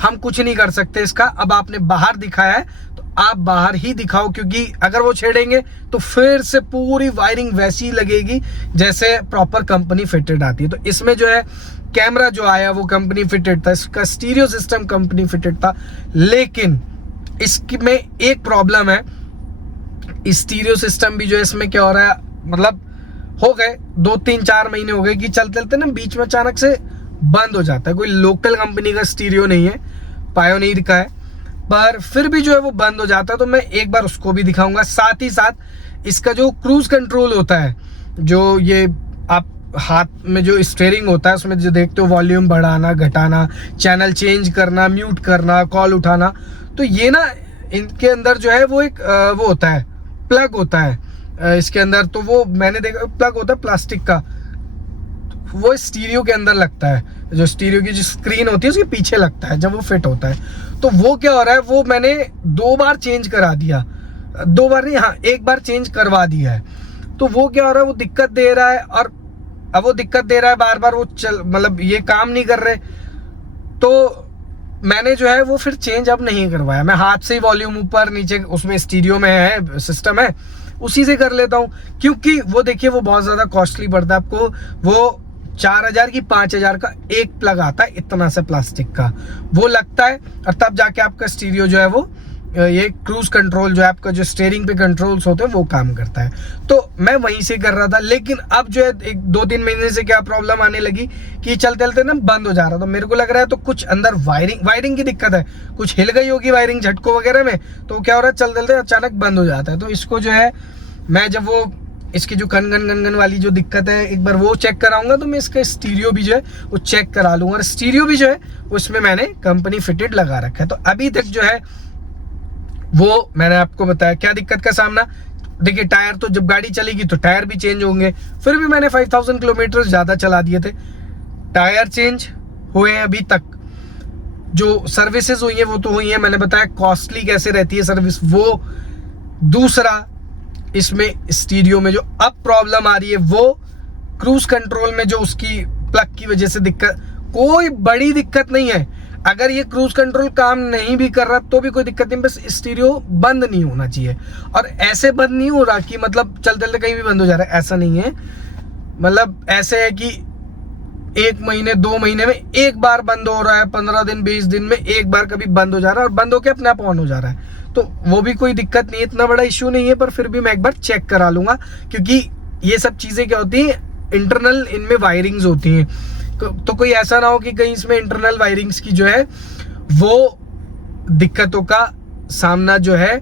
हम कुछ नहीं कर सकते इसका। अब आपने बाहर दिखाया है तो आप बाहर ही दिखाओ, क्योंकि अगर वो छेड़ेंगे तो फिर से पूरी वायरिंग वैसी लगेगी जैसे प्रॉपर कंपनी फिटेड आती है। तो इसमें जो है कैमरा जो आया वो कंपनी फिटेड था, इसका स्टीरियो सिस्टम कंपनी फिटेड था, लेकिन इसमें एक प्रॉब्लम है। स्टीरियो सिस्टम भी जो है, इसमें क्या हो रहा है, मतलब हो गए 2-3-4 महीने हो गए कि चलते चलते ना बीच में अचानक से बंद हो जाता है। कोई लोकल कंपनी का स्टीरियो नहीं है, पायोनीर का है, पर फिर भी जो है वो बंद हो जाता है। तो मैं एक बार उसको भी दिखाऊंगा। साथ ही साथ इसका जो क्रूज कंट्रोल होता है, जो ये आप हाथ में जो स्टीयरिंग होता है उसमें जो देखते हो, वॉल्यूम बढ़ाना घटाना, चैनल चेंज करना, म्यूट करना, कॉल उठाना, तो ये ना इनके अंदर जो है वो एक वो होता है, प्लग होता है इसके अंदर। तो वो मैंने देखा प्लग होता है प्लास्टिक का, वो स्टीरियो के अंदर लगता है, जो स्टीरियो की जो स्क्रीन होती है उसके पीछे लगता है जब वो फिट होता है। तो वो क्या हो रहा है, वो मैंने 2 बार चेंज करा दिया, 2 बार नहीं, हाँ 1 बार चेंज करवा दिया है। तो वो क्या हो रहा है, वो दिक्कत दे रहा है, और अब वो दिक्कत दे रहा है बार बार, वो मतलब ये काम नहीं कर रहे। तो मैंने जो है वो फिर चेंज अब नहीं करवाया, मैं हाथ से ही वॉल्यूम ऊपर नीचे उसमें स्टीरियो में है सिस्टम है, उसी से कर लेता हूँ। क्योंकि वो देखिए वो बहुत ज्यादा कॉस्टली पड़ता है आपको। वो 4000 की 5000 का एक प्लग आता है, इतना सा प्लास्टिक का वो लगता है, और तब जाके आपका स्टीरियो जो है वो ये क्रूज कंट्रोल जो है आपका, जो स्टीयरिंग पे कंट्रोल्स होते हैं वो काम करता है। तो मैं वहीं से कर रहा था, लेकिन अब जो है 1-2-3 महीने से क्या प्रॉब्लम आने लगी कि चलते चलते ना बंद हो जा रहा था। मेरे को लग रहा है तो कुछ अंदर वायरिंग की दिक्कत है, कुछ हिल गई होगी वायरिंग झटकों वगैरह में, तो क्या हो रहा है चलते चलते अचानक बंद हो जाता है। तो इसको जो है मैं जब वो इसकी जो गन वाली जो दिक्कत है, एक बार वो चेक कराऊंगा, तो मैं इसका स्टीरियो भी जो है वो चेक करा लूंगा। और स्टीरियो भी जो है उसमें मैंने कंपनी फिटेड लगा रखा है। तो अभी तक जो है वो मैंने आपको बताया क्या दिक्कत का सामना। देखिए टायर तो जब गाड़ी चलेगी तो टायर भी चेंज होंगे, फिर भी मैंने 5000 किलोमीटर ज्यादा चला दिए थे, टायर चेंज हुए हैं अभी तक। जो सर्विसेज हुई है वो तो हुई है, मैंने बताया कॉस्टली कैसे रहती है सर्विस वो। दूसरा, इसमें स्टीरियो में जो अब प्रॉब्लम आ रही है वो क्रूज कंट्रोल में, जो उसकी प्लग की वजह से दिक्कत, कोई बड़ी दिक्कत नहीं है। अगर ये क्रूज कंट्रोल काम नहीं भी कर रहा तो भी कोई दिक्कत नहीं, बस स्टीरियो बंद नहीं होना चाहिए। और ऐसे बंद नहीं हो रहा कि मतलब चलते चलते कहीं भी बंद हो जा रहा है, ऐसा नहीं है। मतलब ऐसे है कि 1 महीने 2 महीने में एक बार बंद हो रहा है, 15 दिन 20 दिन में एक बार कभी बंद हो जा रहा है, और बंद होके अपने आप ऑन हो जा रहा है। तो वो भी कोई दिक्कत नहीं है, इतना बड़ा इश्यू नहीं है, पर फिर भी मैं एक बार चेक करा लूंगा, क्योंकि ये सब चीजें क्या होती है, इंटरनल इनमें वायरिंग्स होती हैं। तो कोई ऐसा ना हो कि कहीं इसमें इंटरनल वायरिंग्स की जो है वो दिक्कतों का सामना जो है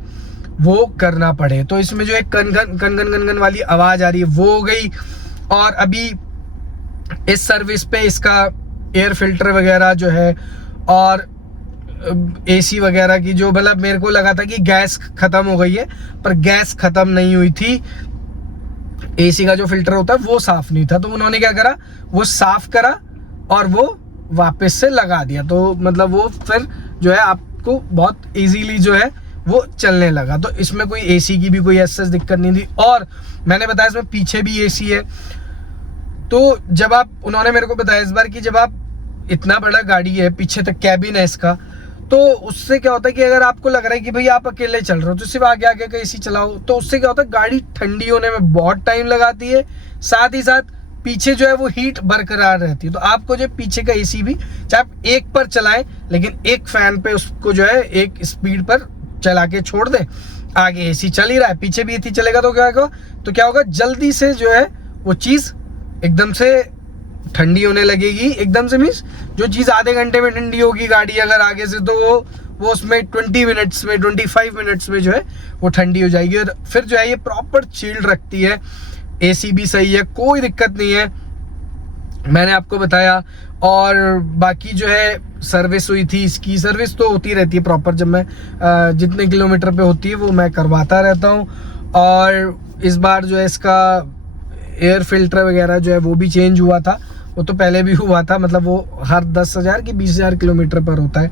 वो करना पड़े। तो इसमें जो है कन वाली आवाज आ रही है वो हो गई। और अभी इस सर्विस पे इसका एयर फिल्टर वगैरह जो है, और एसी वगैरह की जो, मतलब मेरे को लगा था कि गैस खत्म हो गई है, पर गैस खत्म नहीं हुई थी। एसी का जो फिल्टर होता है वो साफ नहीं था, तो उन्होंने क्या करा, वो साफ करा और वो वापस से लगा दिया। तो मतलब वो फिर जो है आपको बहुत इजीली जो है वो चलने लगा। तो इसमें कोई एसी की भी कोई ऐसा दिक्कत नहीं थी। और मैंने बताया इसमें पीछे भी एसी है। तो जब आप, उन्होंने मेरे को बताया इस बार कि जब आप, इतना बड़ा गाड़ी है, पीछे तक कैबिन है इसका, तो उससे क्या होता है कि अगर आपको लग रहा है कि भाई आप अकेले चल रहे हो तो सिर्फ आगे आगे का एसी चलाओ, तो उससे क्या होता है गाड़ी ठंडी होने में बहुत टाइम लगाती है, साथ ही साथ पीछे जो है वो हीट बरकरार रहती है। तो आपको जो पीछे का एसी भी, चाहे आप एक पर चलाएं लेकिन एक फैन पे उसको जो है एक स्पीड पर चला के छोड़ दें, आगे एसी चल ही रहा है, पीछे भी एसी चलेगा, तो क्या होगा जल्दी से जो है वो चीज़ एकदम से ठंडी होने लगेगी। एकदम से मीन्स जो चीज़ आधे घंटे में ठंडी होगी गाड़ी अगर आगे से, तो वो उसमें 20 मिनट्स में, 25 मिनट्स में जो है वो ठंडी हो जाएगी। और फिर जो है ये प्रॉपर चिल्ड रखती है। एसी भी सही है, कोई दिक्कत नहीं है, मैंने आपको बताया। और बाकी जो है सर्विस हुई थी, इसकी सर्विस तो होती रहती है प्रॉपर, जब मैं जितने किलोमीटर पे होती है वो मैं करवाता रहता हूँ। और इस बार जो है इसका एयर फिल्टर वगैरह जो है वो भी चेंज हुआ था, वो तो पहले भी हुआ था, मतलब वो हर 10,000 की 20,000 किलोमीटर पर होता है।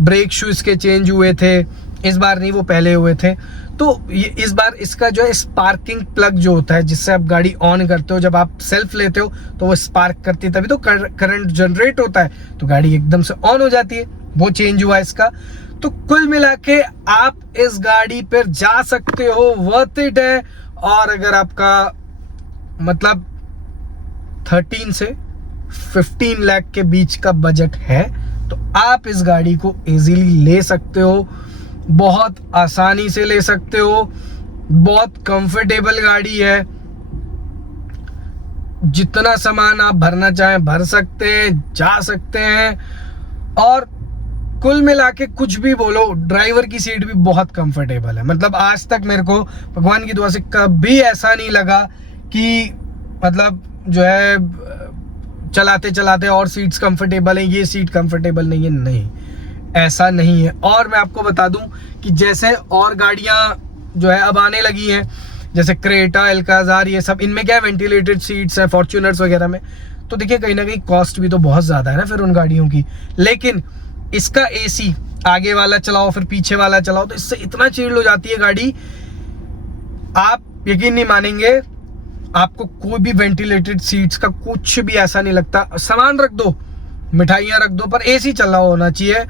ब्रेक शू इसके चेंज हुए थे, इस बार नहीं, वो पहले हुए थे। तो ये इस बार इसका जो है स्पार्किंग प्लग जो होता है, जिससे आप गाड़ी ऑन करते हो, जब आप सेल्फ लेते हो तो वो स्पार्क करती है, तभी तो करंट जनरेट होता है, तो गाड़ी एकदम से ऑन हो जाती है, वो चेंज हुआ इसका। तो कुल मिला के आप इस गाड़ी पर जा सकते हो, वर्थ इट है। और अगर आपका मतलब 13 से 15 लाख के बीच का बजट है तो आप इस गाड़ी को इजीली ले सकते हो, बहुत आसानी से ले सकते हो, बहुत कंफर्टेबल गाड़ी है, जितना सामान आप भरना चाहें भर सकते हैं, जा सकते हैं। और कुल मिला के कुछ भी बोलो, ड्राइवर की सीट भी बहुत कंफर्टेबल है। मतलब आज तक मेरे को भगवान की दुआ से कभी ऐसा नहीं लगा कि मतलब जो है चलाते चलाते और सीट्स कंफर्टेबल हैं, ये सीट कंफर्टेबल नहीं है, नहीं, ऐसा नहीं है। और मैं आपको बता दूं कि जैसे और गाड़ियां जो है अब आने लगी हैं, जैसे क्रेटा, एल्काजार, ये सब, इनमें क्या है वेंटिलेटेड सीट्स है, फॉर्च्यूनर्स वगैरह में, तो देखिए कहीं ना कहीं कॉस्ट भी तो बहुत ज़्यादा है ना फिर उन गाड़ियों की। लेकिन इसका एसी आगे वाला चलाओ फिर पीछे वाला चलाओ, तो इससे इतना चिल्ड हो जाती है गाड़ी, आप यकीन नहीं मानेंगे, आपको कोई भी वेंटिलेटेड सीट्स का कुछ भी ऐसा नहीं लगता। सामान रख दो, मिठाइयाँ रख दो, पर एसी चला होना चाहिए।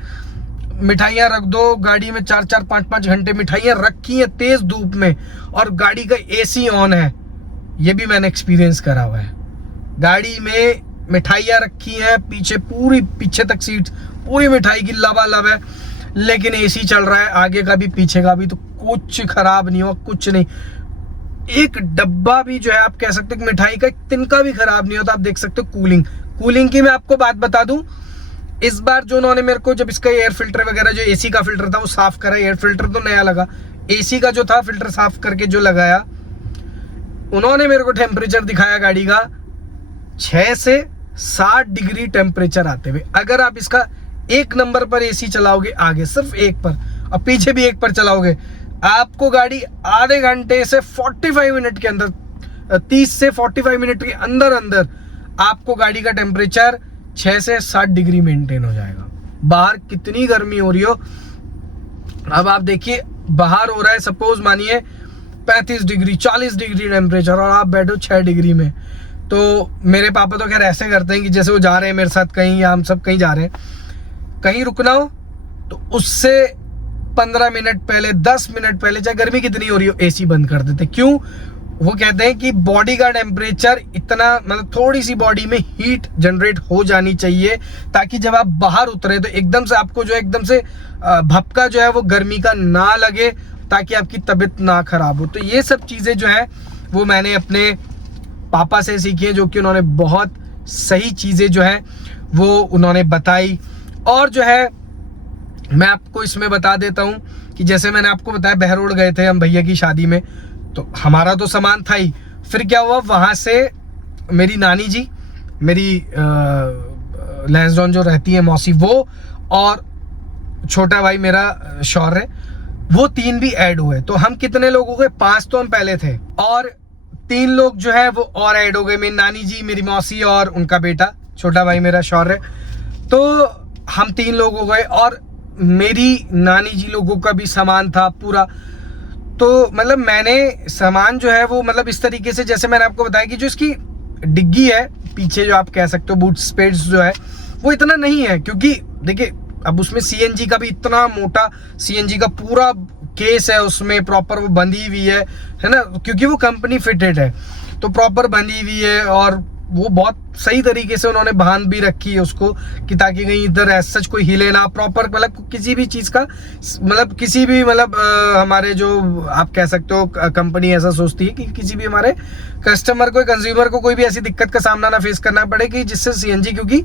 मिठाइयाँ रख दो गाड़ी में, 4-4, 5-5 घंटे मिठाइयाँ रखी हैं तेज धूप में, और गाड़ी का एसी ऑन है, ये भी मैंने एक्सपीरियंस करा हुआ है। गाड़ी में मिठाइयाँ रखी हैं, पीछे पूरी पीछे तक सीट पूरी मिठाई की लबालब है, लेकिन एसी चल रहा है, आगे का भी पीछे का भी, तो कुछ खराब नहीं हुआ, कुछ नहीं। एक डब्बा भी जो है आप कह सकते हो मिठाई का एक तिनका भी खराब नहीं होता। आप देख सकते हो कूलिंग की मैं आपको बात बता दूं, इस बार जो उन्होंने मेरे को, जब इसका एयर फिल्टर वगैरह जो एसी का फिल्टर था वो साफ करा, एयर फिल्टर तो नया लगा, एसी का जो था फिल्टर साफ करके जो लगाया, उन्होंने मेरे को टेम्परेचर दिखाया गाड़ी का 6 से 60 डिग्री टेम्परेचर आते हुए। अगर आप इसका एक नंबर पर एसी चलाओगे, आगे सिर्फ एक पर और पीछे भी एक पर चलाओगे, आपको गाड़ी आधे घंटे से 45 मिनट के अंदर, 30 से 45 मिनट के अंदर अंदर आपको गाड़ी का टेम्परेचर 6 से 60 डिग्री मेंटेन हो जाएगा। बाहर कितनी गर्मी हो रही हो, अब आप देखिए बाहर हो रहा है सपोज मानिए 35 डिग्री 40 डिग्री टेम्परेचर, और आप बैठो 6 डिग्री में। तो मेरे पापा तो खैर ऐसे करते हैं कि जैसे वो जा रहे हैं मेरे साथ कहीं, या हम सब कहीं जा रहे हैं, कहीं रुकना हो तो उससे 15 मिनट पहले, 10 मिनट पहले, चाहे गर्मी कितनी हो रही हो, एसी बंद कर देते। क्यों? वो कहते हैं कि बॉडी का टेम्परेचर इतना, मतलब थोड़ी सी बॉडी में हीट जनरेट हो जानी चाहिए, ताकि जब आप बाहर उतरे तो एकदम से आपको जो है एकदम से भपका जो है वो गर्मी का ना लगे, ताकि आपकी तबीयत ना खराब हो। तो ये सब चीज़ें जो है वो मैंने अपने पापा से सीखी है, जो कि उन्होंने बहुत सही चीज़ें जो है वो उन्होंने बताई। और जो है मैं आपको इसमें बता देता हूँ कि जैसे मैंने आपको बताया बहरोड गए थे हम भैया की शादी में, तो हमारा तो सामान था ही, फिर क्या हुआ वहाँ से मेरी नानी जी, मेरी लैंसडॉन जो रहती है मौसी, वो और छोटा भाई मेरा शौर्य, वो 3 भी ऐड हुए। तो हम कितने लोग हो गए? 5 तो हम पहले थे, और 3 लोग जो है वो और ऐड हो गए, मेरी नानी जी, मेरी मौसी और उनका बेटा छोटा भाई मेरा शौर्य। तो हम 3 लोग हो गए। और मेरी नानी जी लोगों का भी सामान था पूरा। तो मतलब मैंने सामान जो है वो मतलब इस तरीके से, जैसे मैंने आपको बताया कि जो इसकी डिग्गी है पीछे, जो आप कह सकते हो बूट स्पेस जो है वो इतना नहीं है, क्योंकि देखिए अब उसमें सीएनजी का भी इतना मोटा सीएनजी का पूरा केस है, उसमें प्रॉपर वो बंधी हुई है ना, क्योंकि वो कंपनी फिटेड है तो प्रॉपर बंधी हुई है, और वो बहुत सही तरीके से उन्होंने बांध भी रखी है उसको, कि ताकि कहीं इधर ऐसा सच कोई हिले ना, प्रॉपर मतलब किसी भी चीज का मतलब किसी भी मतलब हमारे जो आप कह सकते हो कंपनी ऐसा सोचती है कि किसी भी हमारे कस्टमर को, कंज्यूमर को कोई भी ऐसी दिक्कत का सामना ना फेस करना पड़े, कि जिससे सीएनजी, क्योंकि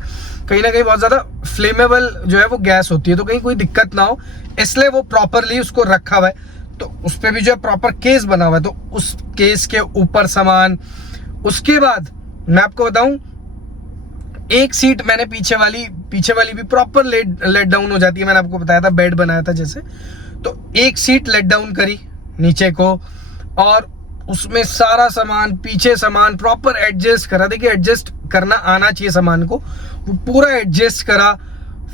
कहीं ना कहीं बहुत ज्यादा फ्लेमेबल जो है वो गैस होती है, तो कहीं कोई दिक्कत ना हो, इसलिए वो प्रॉपरली उसको रखा हुआ है। तो उस पर भी जो है प्रॉपर केस बना हुआ है, तो उस केस के ऊपर सामान। उसके बाद मैं आपको बताऊं, एक सीट मैंने पीछे वाली भी प्रॉपर लेट डाउन हो जाती है, मैंने आपको बताया था बेड बनाया था जैसे, तो एक सीट लेट डाउन करी नीचे को, और उसमें सारा सामान, पीछे सामान प्रॉपर एडजस्ट करा। देखिए एडजस्ट करना आना चाहिए सामान को, वो पूरा एडजस्ट करा।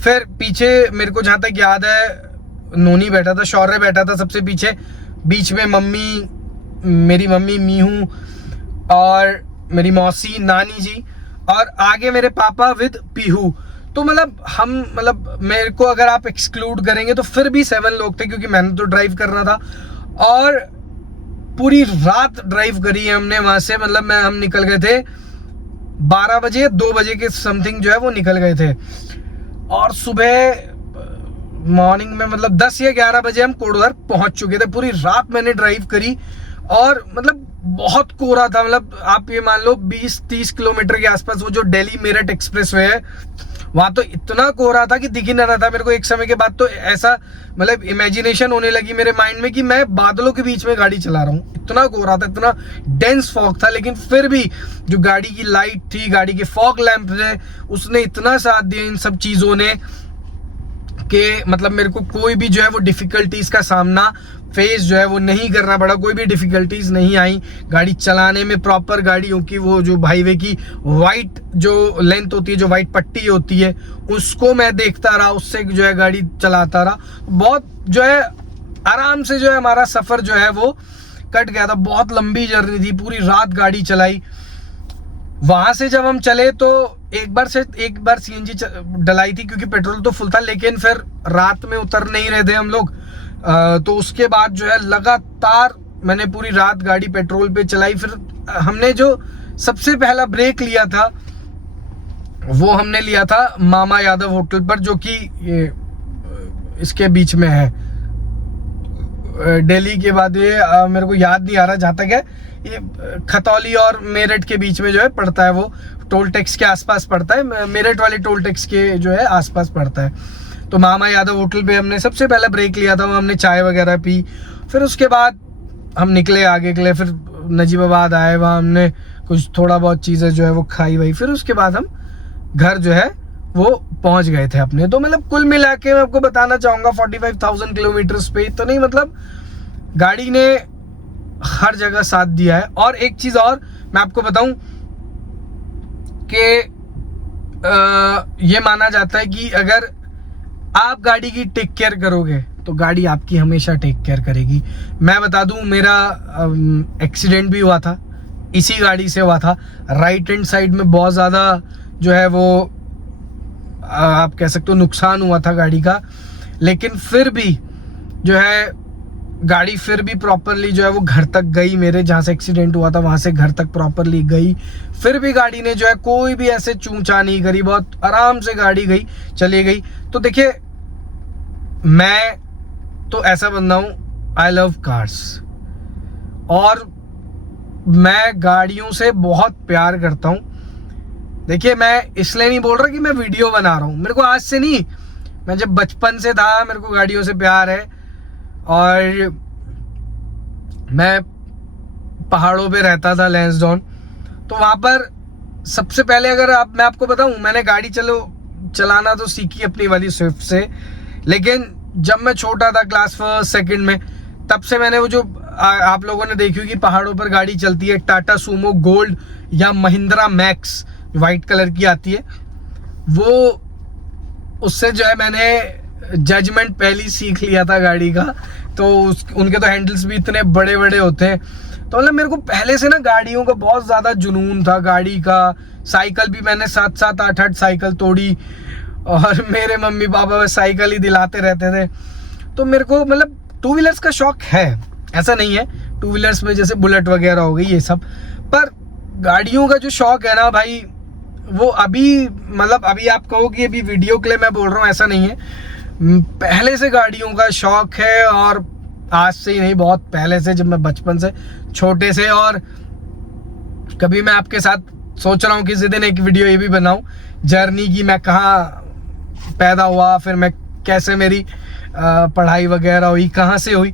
फिर पीछे मेरे को जहां तक याद है नोनी बैठा था, शौर्य बैठा था सबसे पीछे, बीच में मम्मी, मेरी मम्मी मीहू और मेरी मौसी नानी जी, और आगे मेरे पापा विद पीहू। तो मतलब हम, मतलब मेरे को अगर आप एक्सक्लूड करेंगे तो फिर भी 7 लोग थे, क्योंकि मैंने तो ड्राइव करना था, और पूरी रात ड्राइव करी है हमने वहां से। मतलब हम निकल गए थे 12 बजे, 2 बजे के समथिंग जो है वो निकल गए थे, और सुबह मॉर्निंग में मतलब 10 या 11 बजे हम कोडगर पहुंच चुके थे। पूरी रात मैंने ड्राइव करी, और मतलब बहुत कोहरा था। मतलब आप ये मान लो 20-30 किलोमीटर के आसपास वो जो दिल्ली मेरठ एक्सप्रेसवे है, वहां तो इतना कोहरा था कि दिख ही ना रहा था मेरे को। एक समय के बाद तो ऐसा मतलब इमेजिनेशन होने लगी मेरे माइंड में कि मैं बादलों के बीच में गाड़ी चला रहा हूँ, इतना कोहरा था, इतना डेंस फॉग था। लेकिन फिर भी जो गाड़ी की लाइट थी, गाड़ी के फॉग लैंप ने, उसने इतना साथ दिया इन सब चीजों ने, कि मतलब मेरे को कोई भी जो है वो डिफिकल्टीज का सामना फेस जो है वो नहीं करना पड़ा, कोई भी डिफिकल्टीज नहीं आई गाड़ी चलाने में। प्रॉपर गाड़ियों की वो जो हाईवे की वाइट जो लेंथ होती है, जो वाइट पट्टी होती है, उसको मैं देखता रहा, उससे जो है गाड़ी चलाता रहा। बहुत जो है आराम से जो है हमारा सफर जो है वो कट गया था। बहुत लंबी जर्नी थी, पूरी रात गाड़ी चलाई। वहां से जब हम चले तो एक बार सीएनजी डलाई थी, क्योंकि पेट्रोल तो फुल था, लेकिन फिर रात में उतर नहीं रहे थे हम लोग। तो उसके बाद जो है लगातार मैंने पूरी रात गाड़ी पेट्रोल पे चलाई। फिर हमने जो सबसे पहला ब्रेक लिया था वो हमने लिया था मामा यादव होटल पर, जो कि इसके बीच में है दिल्ली के बाद। ये मेरे को याद नहीं आ रहा, जहां तक है ये खतौली और मेरठ के बीच में जो है पड़ता है, वो टोल टैक्स के आसपास पड़ता है, मेरठ वाले टोल टैक्स के जो है आसपास पड़ता है। तो मामा यादव होटल पे हमने सबसे पहले ब्रेक लिया था, वहाँ हमने चाय वगैरह पी। फिर उसके बाद हम निकले आगे के लिए, फिर नजीबाबाद आए, वहाँ हमने कुछ थोड़ा बहुत चीज़ें जो है वो खाई वाई। फिर उसके बाद हम घर जो है वो पहुंच गए थे अपने। तो मतलब कुल मिला के मैं आपको बताना चाहूँगा 45,000 किलोमीटर पे तो नहीं, मतलब गाड़ी ने हर जगह साथ दिया है। और एक चीज़ और मैं आपको बताऊं कि ये माना जाता है कि अगर आप गाड़ी की टेक केयर करोगे तो गाड़ी आपकी हमेशा टेक केयर करेगी। मैं बता दूं, मेरा एक्सीडेंट भी हुआ था, इसी गाड़ी से हुआ था। राइट हैंड साइड में बहुत ज़्यादा जो है वो आप कह सकते हो नुकसान हुआ था गाड़ी का, लेकिन फिर भी जो है गाड़ी फिर भी प्रॉपरली जो है वो घर तक गई। मेरे जहाँ से एक्सीडेंट हुआ था वहाँ से घर तक प्रॉपरली गई। फिर भी गाड़ी ने जो है कोई भी ऐसे चूंचा नहीं करी, बहुत आराम से गाड़ी गई, चली गई। तो देखिए मैं तो ऐसा बंदा हूँ, आई लव कार्स, और मैं गाड़ियों से बहुत प्यार करता हूँ। देखिए मैं इसलिए नहीं बोल रहा कि मैं वीडियो बना रहा हूँ, मेरे को आज से नहीं, मैं जब बचपन से था मेरे को गाड़ियों से प्यार है। और मैं पहाड़ों पे रहता था लैंसडाउन, तो वहाँ पर सबसे पहले अगर मैं आपको बताऊँ, मैंने गाड़ी चलाना तो सीखी अपनी वाली स्विफ्ट से, लेकिन जब मैं छोटा था क्लास 1st 2nd में, तब से मैंने वो जो आप लोगों ने देखी होगी पहाड़ों पर गाड़ी चलती है टाटा सूमो गोल्ड या महिंद्रा मैक्स वाइट कलर की आती है, वो उससे जो है मैंने जजमेंट पहले ही सीख लिया था गाड़ी का, तो उनके तो हैंडल्स भी इतने बड़े बड़े होते हैं। तो मतलब मेरे को पहले से ना गाड़ियों का बहुत ज़्यादा जुनून था, गाड़ी का। साइकिल भी मैंने 7-7 8-8 साइकिल तोड़ी, और मेरे मम्मी पापा बस साइकिल ही दिलाते रहते थे। तो मेरे को मतलब टू व्हीलर्स का शौक है, ऐसा नहीं है। टू व्हीलर्स में जैसे बुलेट वगैरह हो गई ये सब, पर गाड़ियों का जो शौक है ना भाई, वो अभी मतलब अभी आप कहो कि अभी वीडियो के लिए मैं बोल रहा हूँ, ऐसा नहीं है। पहले से गाड़ियों का शौक है, और आज से ही नहीं, बहुत पहले से, जब मैं बचपन से छोटे से। और कभी मैं आपके साथ सोच रहा हूँ किसी दिन एक वीडियो ये भी बनाऊं, जर्नी की, मैं कहाँ पैदा हुआ, फिर मैं कैसे मेरी पढ़ाई वगैरह हुई, कहाँ से हुई।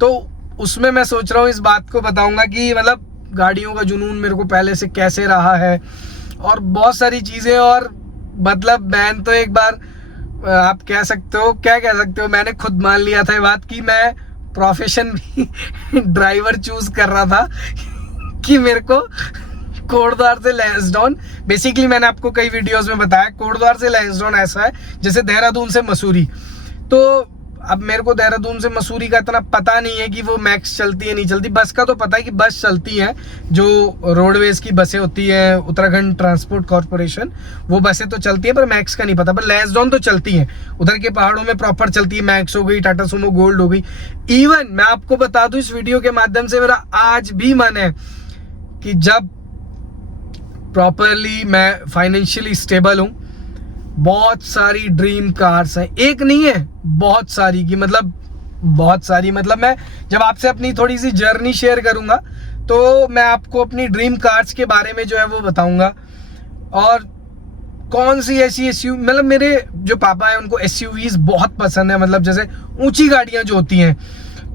तो उसमें मैं सोच रहा हूँ इस बात को बताऊंगा कि मतलब गाड़ियों का जुनून मेरे को पहले से कैसे रहा है, और बहुत सारी चीज़ें। और मतलब मैं तो एक बार आप कह सकते हो, क्या कह सकते हो, मैंने खुद मान लिया था ये बात कि मैं प्रोफेशन भी ड्राइवर चूज कर रहा था कि मेरे को कोटद्वार से लैंसडाउन, बेसिकली मैंने आपको कई वीडियोस में बताया, कोटद्वार से लैंसडाउन ऐसा है जैसे देहरादून से मसूरी। तो अब मेरे को देहरादून से मसूरी का इतना पता नहीं है कि वो मैक्स चलती है नहीं चलती। बस का तो पता है कि बस चलती है, जो रोडवेज की बसें होती है, उत्तराखंड ट्रांसपोर्ट कॉर्पोरेशन, वो बसें तो चलती है, पर मैक्स का नहीं पता। पर लैंसडाउन तो चलती है, उधर के पहाड़ों में प्रॉपर चलती है। मैक्स हो गई, टाटा सुमो गोल्ड हो गई। इवन मैं आपको बता दूं इस वीडियो के माध्यम से, मेरा आज भी मन है कि जब प्रॉपरली मैं फाइनेंशियली स्टेबल हूं, बहुत सारी ड्रीम कार्स हैं, एक नहीं है, बहुत सारी की मतलब बहुत सारी। मतलब मैं जब आपसे अपनी थोड़ी सी जर्नी शेयर करूंगा, तो मैं आपको अपनी ड्रीम कार्स के बारे में जो है वो बताऊंगा। और कौन सी ऐसी एसयू, मतलब मेरे जो पापा हैं उनको एसयूवीज बहुत पसंद है, मतलब जैसे ऊंची गाड़ियां जो होती हैं,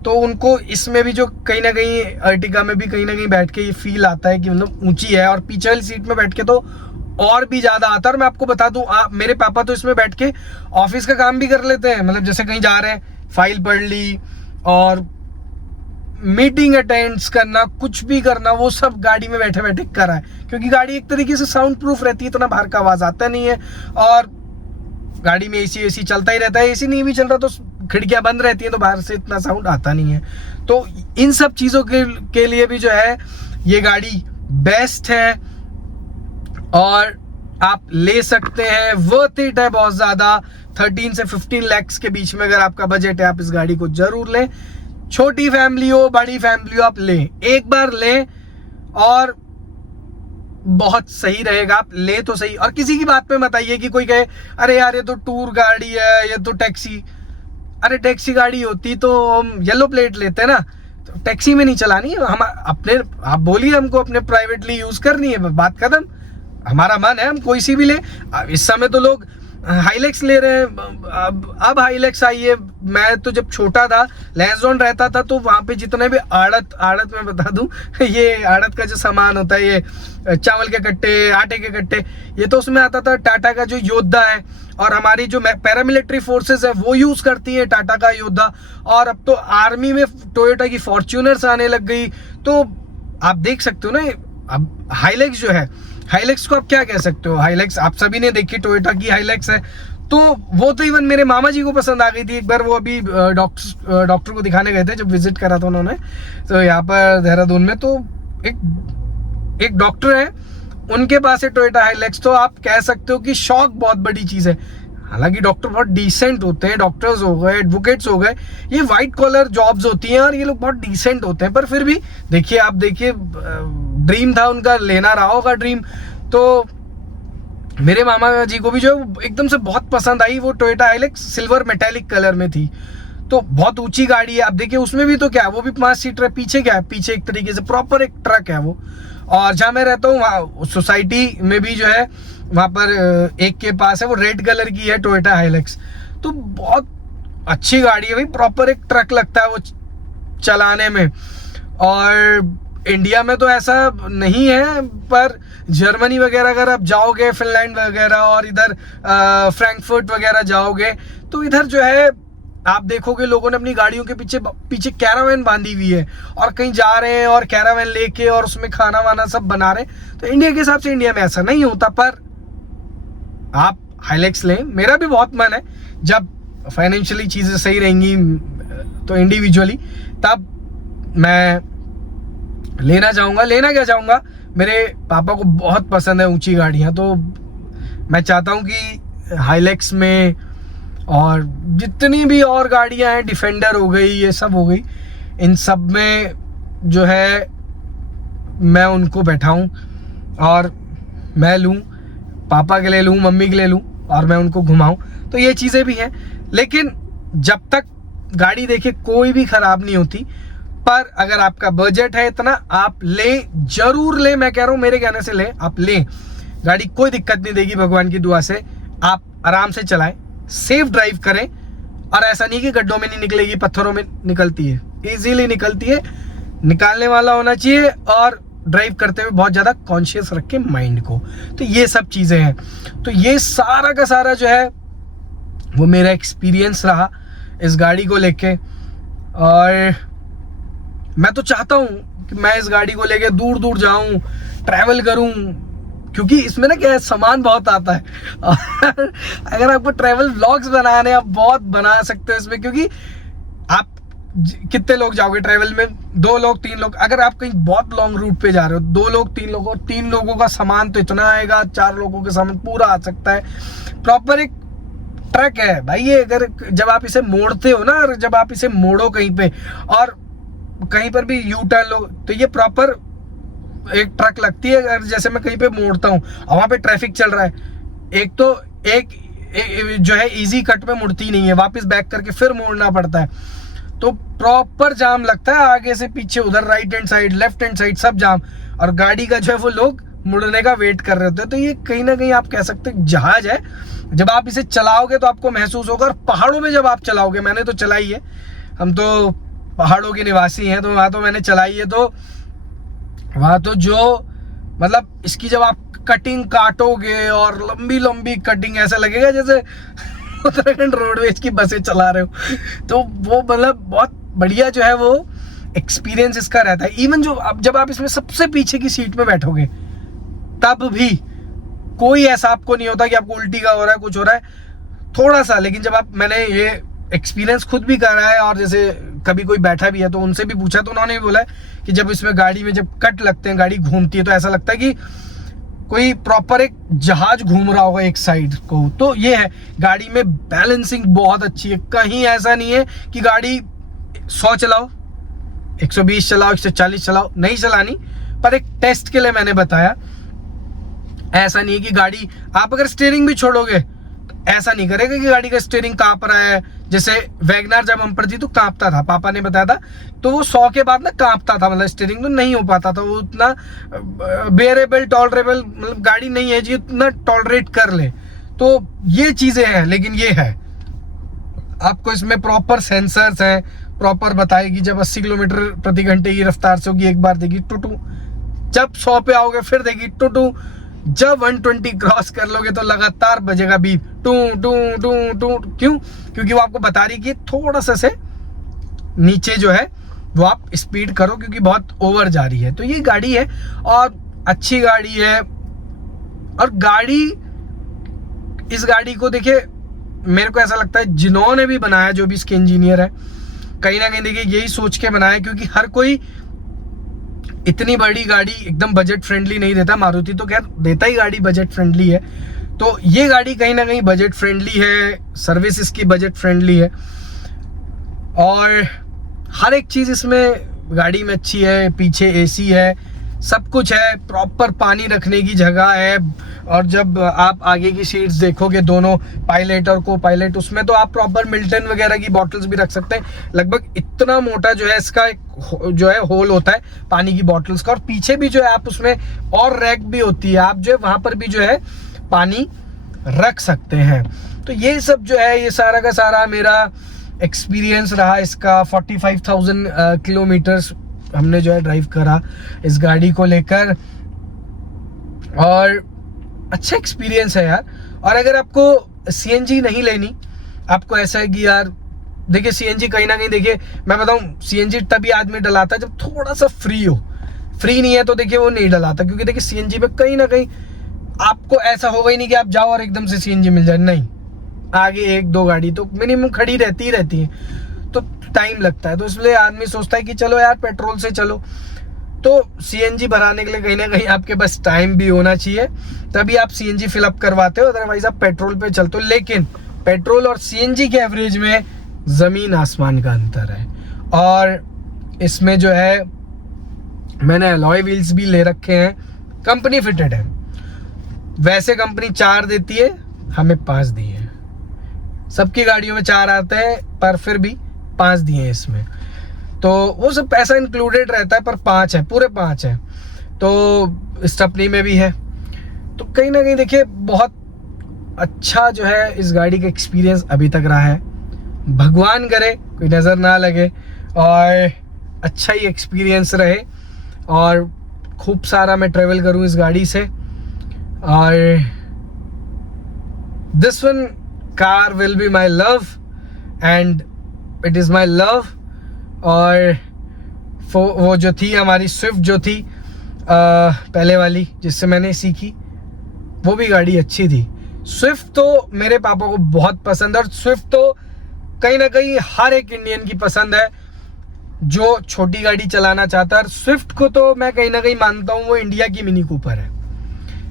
तो उनको इसमें भी जो कहीं ना कहीं अर्टिगा में भी कहीं ना कहीं बैठ के ये फील आता है कि मतलब ऊंची है, और पीछे वाली सीट में बैठ के तो और भी ज्यादा आता है। और मैं आपको बता दूं, मेरे पापा तो इसमें बैठ के ऑफिस का काम भी कर लेते हैं, मतलब जैसे कहीं जा रहे हैं, फाइल पढ़ ली, और मीटिंग अटेंड करना, कुछ भी करना, वो सब गाड़ी में बैठे बैठे करा है। क्योंकि गाड़ी एक तरीके से साउंड प्रूफ रहती है, इतना बाहर का आवाज आता नहीं है, और गाड़ी में एसी चलता ही रहता है। एसी नहीं भी चल रहा तो खिड़कियां बंद रहती हैं, तो बाहर से इतना साउंड आता नहीं है। तो इन सब चीजों के लिए भी जो है ये गाड़ी बेस्ट है, और आप ले सकते हैं, वर्थ इट है बहुत ज्यादा। 13 से 15 लाख के बीच में अगर आपका बजट है, आप इस गाड़ी को जरूर लें। छोटी फैमिली हो, बड़ी फैमिली हो, आप लें, एक बार लें, और बहुत सही रहेगा। आप ले तो सही, और किसी की बात पे मत आइए कि कोई कहे अरे यार ये तो टूर गाड़ी है, ये तो टैक्सी। अरे टैक्सी गाड़ी होती तो हम येलो प्लेट लेते ना, तो टैक्सी में नहीं चलानी है हम अपने। आप बोलिए हमको अपने प्राइवेटली यूज करनी है, बात खत्म। हमारा मन है हम कोई सी भी ले। इस समय तो लोग हाइलेक्स ले रहे हैं, अब हाइलेक्स आई है। मैं तो जब छोटा था, लैंसडाउन रहता था, तो वहां पे जितने भी आड़त में बता दूं, ये आड़त का जो सामान होता है, ये चावल के कट्टे, आटे के कट्टे, ये तो उसमें आता था टाटा का जो योद्धा है, और हमारी जो पैरामिलिट्री फोर्सेस है वो यूज करती है टाटा का योद्धा। और अब तो आर्मी में टोयोटा की फॉर्च्यूनर्स आने लग गई। तो आप देख सकते हो ना, अब हाइलेक्स जो है, हाइलेक्स को आप क्या कह सकते हो, हाइलेक्स आप सभी ने देखी, टोयोटा की हाइलेक्स है। तो वो तो इवन मेरे मामा जी को पसंद आ गई थी। एक बार वो अभी डॉक्टर को दिखाने गए थे, जब विजिट करा था उन्होंने, तो यहाँ पर देहरादून में, तो एक डॉक्टर है, उनके पास है टोयोटा हाइलेक्स। तो आप कह सकते हो कि शौक बहुत बड़ी चीज है। हालांकि डॉक्टर बहुत डिसेंट होते हैं, डॉक्टर्स हो गए, एडवोकेट्स हो गए, ये व्हाइट कॉलर जॉब्स होती हैं, और ये लोग बहुत डिसेंट होते हैं। पर फिर भी देखिए, आप देखिए, ड्रीम था उनका, लेना रहा होगा ड्रीम। तो मेरे मामा जी को भी जो एकदम से बहुत पसंद आई वो Toyota Hilux, silver metallic colour में थी। तो बहुत ऊंची गाड़ी है, आप देखिए उसमें भी तो क्या है, वो भी 5 सीटर है, पीछे क्या है, पीछे एक तरीके से प्रॉपर एक ट्रक है वो। और जहाँ मैं रहता हूँ वहाँ सोसाइटी में भी जो है, वहाँ पर एक के पास है, वो रेड कलर की है टोयोटा हाइलेक्स। तो बहुत अच्छी गाड़ी है भाई, प्रॉपर एक ट्रक लगता है वो चलाने में। और इंडिया में तो ऐसा नहीं है, पर जर्मनी वगैरह अगर आप जाओगे, फिनलैंड वगैरह, और इधर फ्रैंकफर्ट वगैरह जाओगे, तो इधर जो है आप देखोगे लोगों ने अपनी गाड़ियों के पीछे कैरावैन बांधी हुई है, और कहीं जा रहे हैं और कैरावैन लेके, और उसमें खाना वाना सब बना रहे हैं। तो इंडिया के हिसाब से इंडिया में ऐसा नहीं होता। पर आप हाइलेक्स लें, मेरा भी बहुत मन है, जब फाइनेंशियली चीज़ें सही रहेंगी तो इंडिविजुअली, तब मैं लेना चाहूँगा। लेना क्या चाहूँगा, मेरे पापा को बहुत पसंद है ऊंची गाड़ियाँ, तो मैं चाहता हूँ कि हाइलैक्स में और जितनी भी और गाड़ियाँ हैं, डिफेंडर हो गई, ये सब हो गई, इन सब में जो है मैं उनको बैठाऊँ और मैं लूँ, पापा के लिए लूँ, मम्मी के लिए लूँ और मैं उनको घुमाऊँ। तो ये चीज़ें भी हैं, लेकिन जब तक गाड़ी देखे कोई भी ख़राब नहीं होती। पर अगर आपका बजट है इतना, आप लें, जरूर लें। मैं कह रहा हूँ मेरे कहने से लें, आप लें गाड़ी, कोई दिक्कत नहीं देगी भगवान की दुआ से। आप आराम से चलाएं, सेफ ड्राइव करें, और ऐसा नहीं कि गड्ढों में नहीं निकलेगी, पत्थरों में निकलती है, इजीली निकलती है। निकालने वाला होना चाहिए और ड्राइव करते हुए बहुत ज़्यादा कॉन्शियस रखें माइंड को। तो ये सब चीज़ें हैं। तो ये सारा का सारा जो है वो मेरा एक्सपीरियंस रहा इस गाड़ी को लेके। और मैं तो चाहता हूँ कि मैं इस गाड़ी को लेके दूर दूर जाऊँ, ट्रैवल करूँ, क्योंकि इसमें ना क्या है, सामान बहुत आता है। और अगर आपको ट्रैवल व्लॉग्स बनाने, आप बहुत बना सकते हो इसमें, क्योंकि आप कितने लोग जाओगे ट्रैवल में, 2 लोग 3 लोग। अगर आप कहीं बहुत लॉन्ग रूट पे जा रहे हो, 2 लोग 3 लोगों का सामान तो इतना आएगा, 4 लोगों का सामान पूरा आ सकता है। प्रॉपर एक ट्रक है भाई ये। अगर जब आप इसे मोड़ते हो ना, और जब आप इसे मोड़ो कहीं पे और कहीं पर भी यू टर्न लो, तो ये प्रॉपर एक ट्रक लगती है। अगर जैसे मैं कहीं पे मोड़ता हूँ और वहाँ पे ट्रैफिक चल रहा है, एक जो है इजी कट में मुड़ती नहीं है, वापस बैक करके फिर मोड़ना पड़ता है, तो प्रॉपर जाम लगता है, आगे से पीछे, उधर right hand side, left hand side, सब जाम। और गाड़ी का जो है वो लोग मुड़ने का वेट कर रहे होते हैं। तो ये कहीं ना कहीं आप कह सकते हैं जहाज है। जब आप इसे चलाओगे तो आपको महसूस होगा। और पहाड़ों में जब आप चलाओगे, मैंने तो चलाई है, हम तो पहाड़ों के निवासी हैं, तो वहाँ तो मैंने चलाई है, तो वहाँ तो जो मतलब इसकी जब आप कटिंग काटोगे, और लंबी लंबी कटिंग, ऐसा लगेगा जैसे उत्तराखंड रोडवेज की बसें चला रहे हो। तो वो मतलब बहुत बढ़िया जो है वो एक्सपीरियंस इसका रहता है। इवन जब आप इसमें सबसे पीछे की सीट में बैठोगे, तब भी कोई ऐसा आपको नहीं होता कि आपको उल्टी का हो रहा है, कुछ हो रहा है थोड़ा सा। लेकिन जब मैंने ये एक्सपीरियंस खुद भी करा है, और जैसे कभी कोई बैठा भी है तो उनसे भी पूछा, तो उन्होंने भी बोला है कि जब इसमें गाड़ी में जब कट लगते हैं, गाड़ी घूमती है, तो ऐसा लगता है कि कोई प्रॉपर एक जहाज घूम रहा होगा एक साइड को। तो ये है, गाड़ी में बैलेंसिंग बहुत अच्छी है। कहीं ऐसा नहीं है कि गाड़ी 100 चलाओ, 120 चलाओ, 140 चलाओ, नहीं चलानी। पर एक टेस्ट के लिए मैंने बताया, ऐसा नहीं है कि गाड़ी, आप अगर स्टीयरिंग भी छोड़ोगे तो ऐसा नहीं करेगा कि गाड़ी का स्टीयरिंग कांप रहा है। जैसे वैगनार जब हम पर थी तो कांपता था, पापा ने बताया था, तो वो 100 के बाद ना कांपता था, मतलब स्टीयरिंग तो नहीं हो पाता था, वो उतना बेरेबल टॉलरेबल मतलब गाड़ी नहीं है जी, उतना टॉलरेट कर ले। तो ये चीजें हैं, लेकिन ये है आपको इसमें प्रॉपर सेंसर्स हैं, प्रॉपर बताएगी जब 80 किलोमीटर प्रति घंटे की रफ्तार से होगी, एक बार देगी टूटू, जब 100 पे आओगे फिर देगी टूटू, जब 120 क्रॉस कर लोगे तो लगातार बजेगा बीप, टू टू टू टू। क्यों? क्योंकि वो आपको बता रही कि थोड़ा सा से नीचे जो है वो आप स्पीड करो, क्योंकि बहुत ओवर जा रही है। तो ये गाड़ी है और अच्छी गाड़ी है। और इस गाड़ी को देखिए, मेरे को ऐसा लगता है जिन्होंने भी बनाया, जो भी इसके इंजीनियर है, कहीं ना कहीं देखिए यही सोच के बनाया, क्योंकि हर कोई इतनी बड़ी गाड़ी एकदम बजट फ्रेंडली नहीं देता। मारुति तो खैर देता ही गाड़ी बजट फ्रेंडली है, तो ये गाड़ी कहीं ना कहीं बजट फ्रेंडली है, सर्विस इसकी बजट फ्रेंडली है, और हर एक चीज़ इसमें गाड़ी में अच्छी है। पीछे एसी है, सब कुछ है, प्रॉपर पानी रखने की जगह है। और जब आप आगे की सीट्स देखोगे, दोनों पायलट और को पायलट, उसमें तो आप प्रॉपर मिल्टन वगैरह की बॉटल्स भी रख सकते हैं। लगभग इतना मोटा जो है इसका एक जो है होल होता है पानी की बॉटल्स का। और पीछे भी जो है आप उसमें और रैक भी होती है, आप जो है वहां पर भी जो है पानी रख सकते हैं। तो ये सब जो है, ये सारा का सारा मेरा एक्सपीरियंस रहा इसका। 45,000 किलोमीटर्स हमने जो है ड्राइव करा इस गाड़ी को लेकर, और अच्छा एक्सपीरियंस है यार। और अगर आपको सीएनजी नहीं लेनी, आपको ऐसा है कि यार देखिए सीएनजी कहीं ना कहीं, देखिए मैं बताऊं, सीएनजी तभी आदमी डलाता है जब थोड़ा सा फ्री हो। फ्री नहीं है तो देखिए वो नहीं डलाता, क्योंकि देखिए सीएनजी पे कहीं ना कहीं आपको ऐसा होगा ही नहीं कि आप जाओ और एकदम से सीएनजी मिल जाए, नहीं। आगे 1-2 गाड़ी तो मिनिमम खड़ी रहती है, तो टाइम लगता है। तो इसलिए आदमी सोचता है कि चलो यार पेट्रोल से चलो। तो सीएनजी भराने के लिए कहीं ना कहीं आपके पास टाइम भी होना चाहिए, तभी आप सीएनजी फिलअप करवाते हो, अदरवाइज आप पेट्रोल पे चलते हो। लेकिन पेट्रोल और सीएनजी के एवरेज में जमीन आसमान का अंतर है। और इसमें जो है मैंने अलॉय व्हील्स भी ले रखे हैं, कंपनी फिटेड है। वैसे कंपनी 4 देती है, हमें 5 दी है। सबकी गाड़ियों में 4 आते हैं, पर फिर भी 5 दिए हैं इसमें। तो वो सब पैसा इंक्लूडेड रहता है, पर 5 है, पूरे 5 है। तो स्टेपनी में भी है। तो कहीं ना कहीं देखिए बहुत अच्छा जो है इस गाड़ी का एक्सपीरियंस अभी तक रहा है। भगवान करे कोई नज़र ना लगे और अच्छा ही एक्सपीरियंस रहे, और खूब सारा मैं ट्रेवल करूं इस गाड़ी से। और this one car will be my love and it is my love. और वो जो थी हमारी स्विफ्ट जो थी पहले वाली जिससे मैंने सीखी, वो भी गाड़ी अच्छी थी। स्विफ्ट तो मेरे पापा को बहुत पसंद है, और स्विफ्ट तो कहीं ना कहीं हर एक इंडियन की पसंद है जो छोटी गाड़ी चलाना चाहता है। स्विफ्ट को तो मैं कहीं ना कहीं मानता हूँ वो इंडिया की मिनी कूपर है।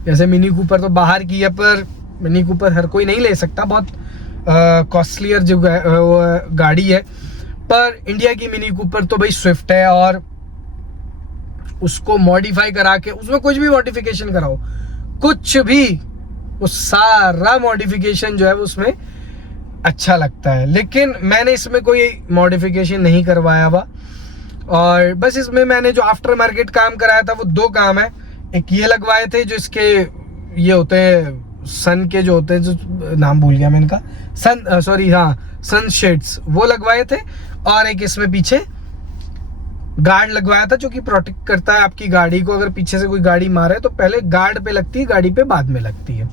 जैसे मिनी कूपर तो बाहर की है, पर मिनी कूपर हर कोई नहीं ले सकता, बहुत कॉस्टलियर जो गाड़ी है। पर इंडिया की मिनी कूपर तो भाई स्विफ्ट है, और उसको मॉडिफाई करा के उसमें कुछ भी मॉडिफिकेशन कराओ, कुछ भी, वो सारा मॉडिफिकेशन जो है वो उसमें अच्छा लगता है। लेकिन मैंने इसमें कोई मॉडिफिकेशन नहीं करवाया हुआ, और बस इसमें मैंने जो आफ्टर मार्केट काम कराया था वो 2 काम है। एक ये लगवाए थे जो इसके ये होते हैं सन के, जो होते हैं, जो नाम भूल गया मैं इनका, सन शेड्स, वो लगवाए थे। और एक इसमें पीछे गार्ड लगवाया था जो कि प्रोटेक्ट करता है आपकी गाड़ी को। अगर पीछे से कोई गाड़ी मारे तो पहले गार्ड पे लगती है, गाड़ी पे बाद में लगती है।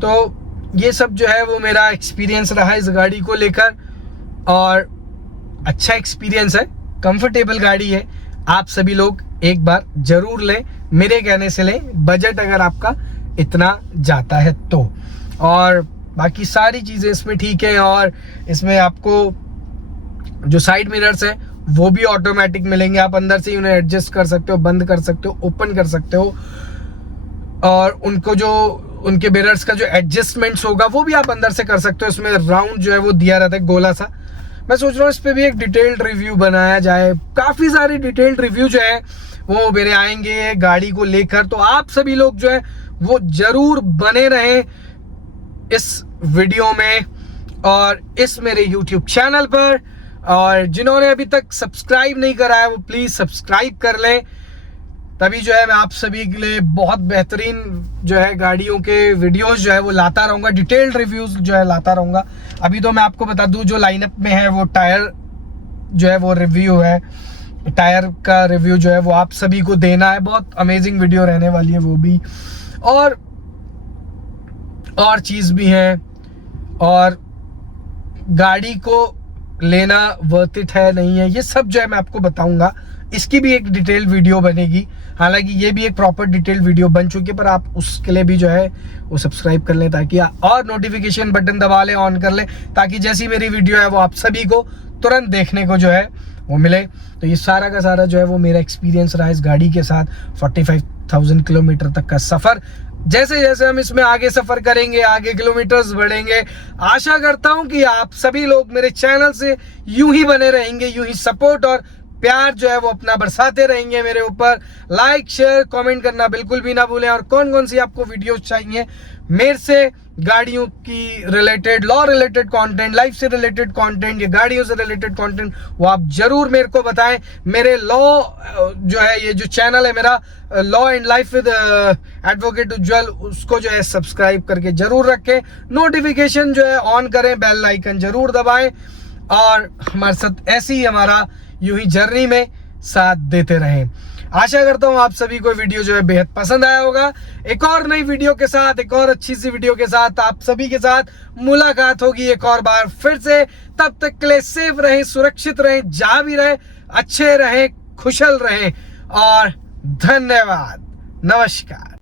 तो ये सब जो है वो मेरा एक्सपीरियंस रहा इस गाड़ी को लेकर, और अच्छा एक्सपीरियंस है, कंफर्टेबल गाड़ी है। आप सभी लोग एक बार जरूर लें, मेरे कहने से लें, बजट अगर आपका इतना जाता है तो। और बाकी सारी चीज़ें इसमें ठीक है। और इसमें आपको जो साइड मिरर्स हैं वो भी ऑटोमेटिक मिलेंगे, आप अंदर से ही उन्हें एडजस्ट कर सकते हो, बंद कर सकते हो, ओपन कर सकते हो। और उनको जो उनके मिरर्स का जो एडजस्टमेंट्स होगा वो भी आप अंदर से कर सकते हो। इसमें राउंड जो है वो दिया रहता है, गोला सा। मैं सोच रहा हूँ इस पर भी एक डिटेल्ड रिव्यू बनाया जाए। काफ़ी सारे डिटेल्ड रिव्यू जो है वो मेरे आएंगे गाड़ी को लेकर, तो आप सभी लोग जो है वो जरूर बने रहें इस वीडियो में और इस मेरे YouTube चैनल पर। और जिन्होंने अभी तक सब्सक्राइब नहीं करा है वो प्लीज़ सब्सक्राइब कर लें, तभी जो है मैं आप सभी के लिए बहुत बेहतरीन जो है गाड़ियों के वीडियोस जो है वो लाता रहूँगा, डिटेल्ड रिव्यूज़ जो है लाता रहूँगा। अभी तो मैं आपको बता दूँ जो लाइनअप में है वो टायर जो है वो रिव्यू है, टायर का रिव्यू जो है वो आप सभी को देना है। बहुत अमेजिंग वीडियो रहने वाली है वो भी, और चीज़ भी है। और गाड़ी को लेना वर्थ इट है नहीं है, ये सब जो है मैं आपको बताऊंगा। इसकी भी एक डिटेल वीडियो बनेगी, हालांकि ये भी एक प्रॉपर डिटेल वीडियो बन चुकी है, पर आप उसके लिए भी जो है वो सब्सक्राइब कर लें ताकि और नोटिफिकेशन बटन दबा लें, ऑन कर लें, ताकि जैसी मेरी वीडियो है वो आप सभी को तुरंत देखने को जो है वो मिले। तो ये सारा का सारा जो है वो मेरा एक्सपीरियंस रहा इस गाड़ी के साथ। 45,000 किलोमीटर तक का सफ़र, जैसे जैसे हम इसमें आगे सफ़र करेंगे, आगे किलोमीटर्स बढ़ेंगे, आशा करता हूं कि आप सभी लोग मेरे चैनल से यूं ही बने रहेंगे, यूं ही सपोर्ट और प्यार जो है वो अपना बरसाते रहेंगे मेरे ऊपर। लाइक शेयर कमेंट करना बिल्कुल भी ना भूलें। और कौन कौन सी आपको वीडियोस चाहिए मेरे से, गाड़ियों की related, law related content, life से रिलेटेड कंटेंट या गाड़ियों से रिलेटेड कंटेंट, वो आप जरूर मेरे को बताएं। मेरे लॉ जो है ये जो चैनल है मेरा law and life with advocate Ujjwal, उसको जो है सब्सक्राइब करके जरूर रखें, नोटिफिकेशन जो है ऑन करें, बेल आइकन जरूर दबाएं, और हमारे साथ ऐसे ही हमारा यूं ही जर्नी में साथ देते रहें। आशा करता हूं आप सभी को वीडियो जो है बेहद पसंद आया होगा। एक और नई वीडियो के साथ, एक और अच्छी सी वीडियो के साथ आप सभी के साथ मुलाकात होगी एक और बार फिर से। तब तक के लिए सेफ रहें, सुरक्षित रहें, जहां भी रहें अच्छे रहें, खुशल रहें, और धन्यवाद, नमस्कार।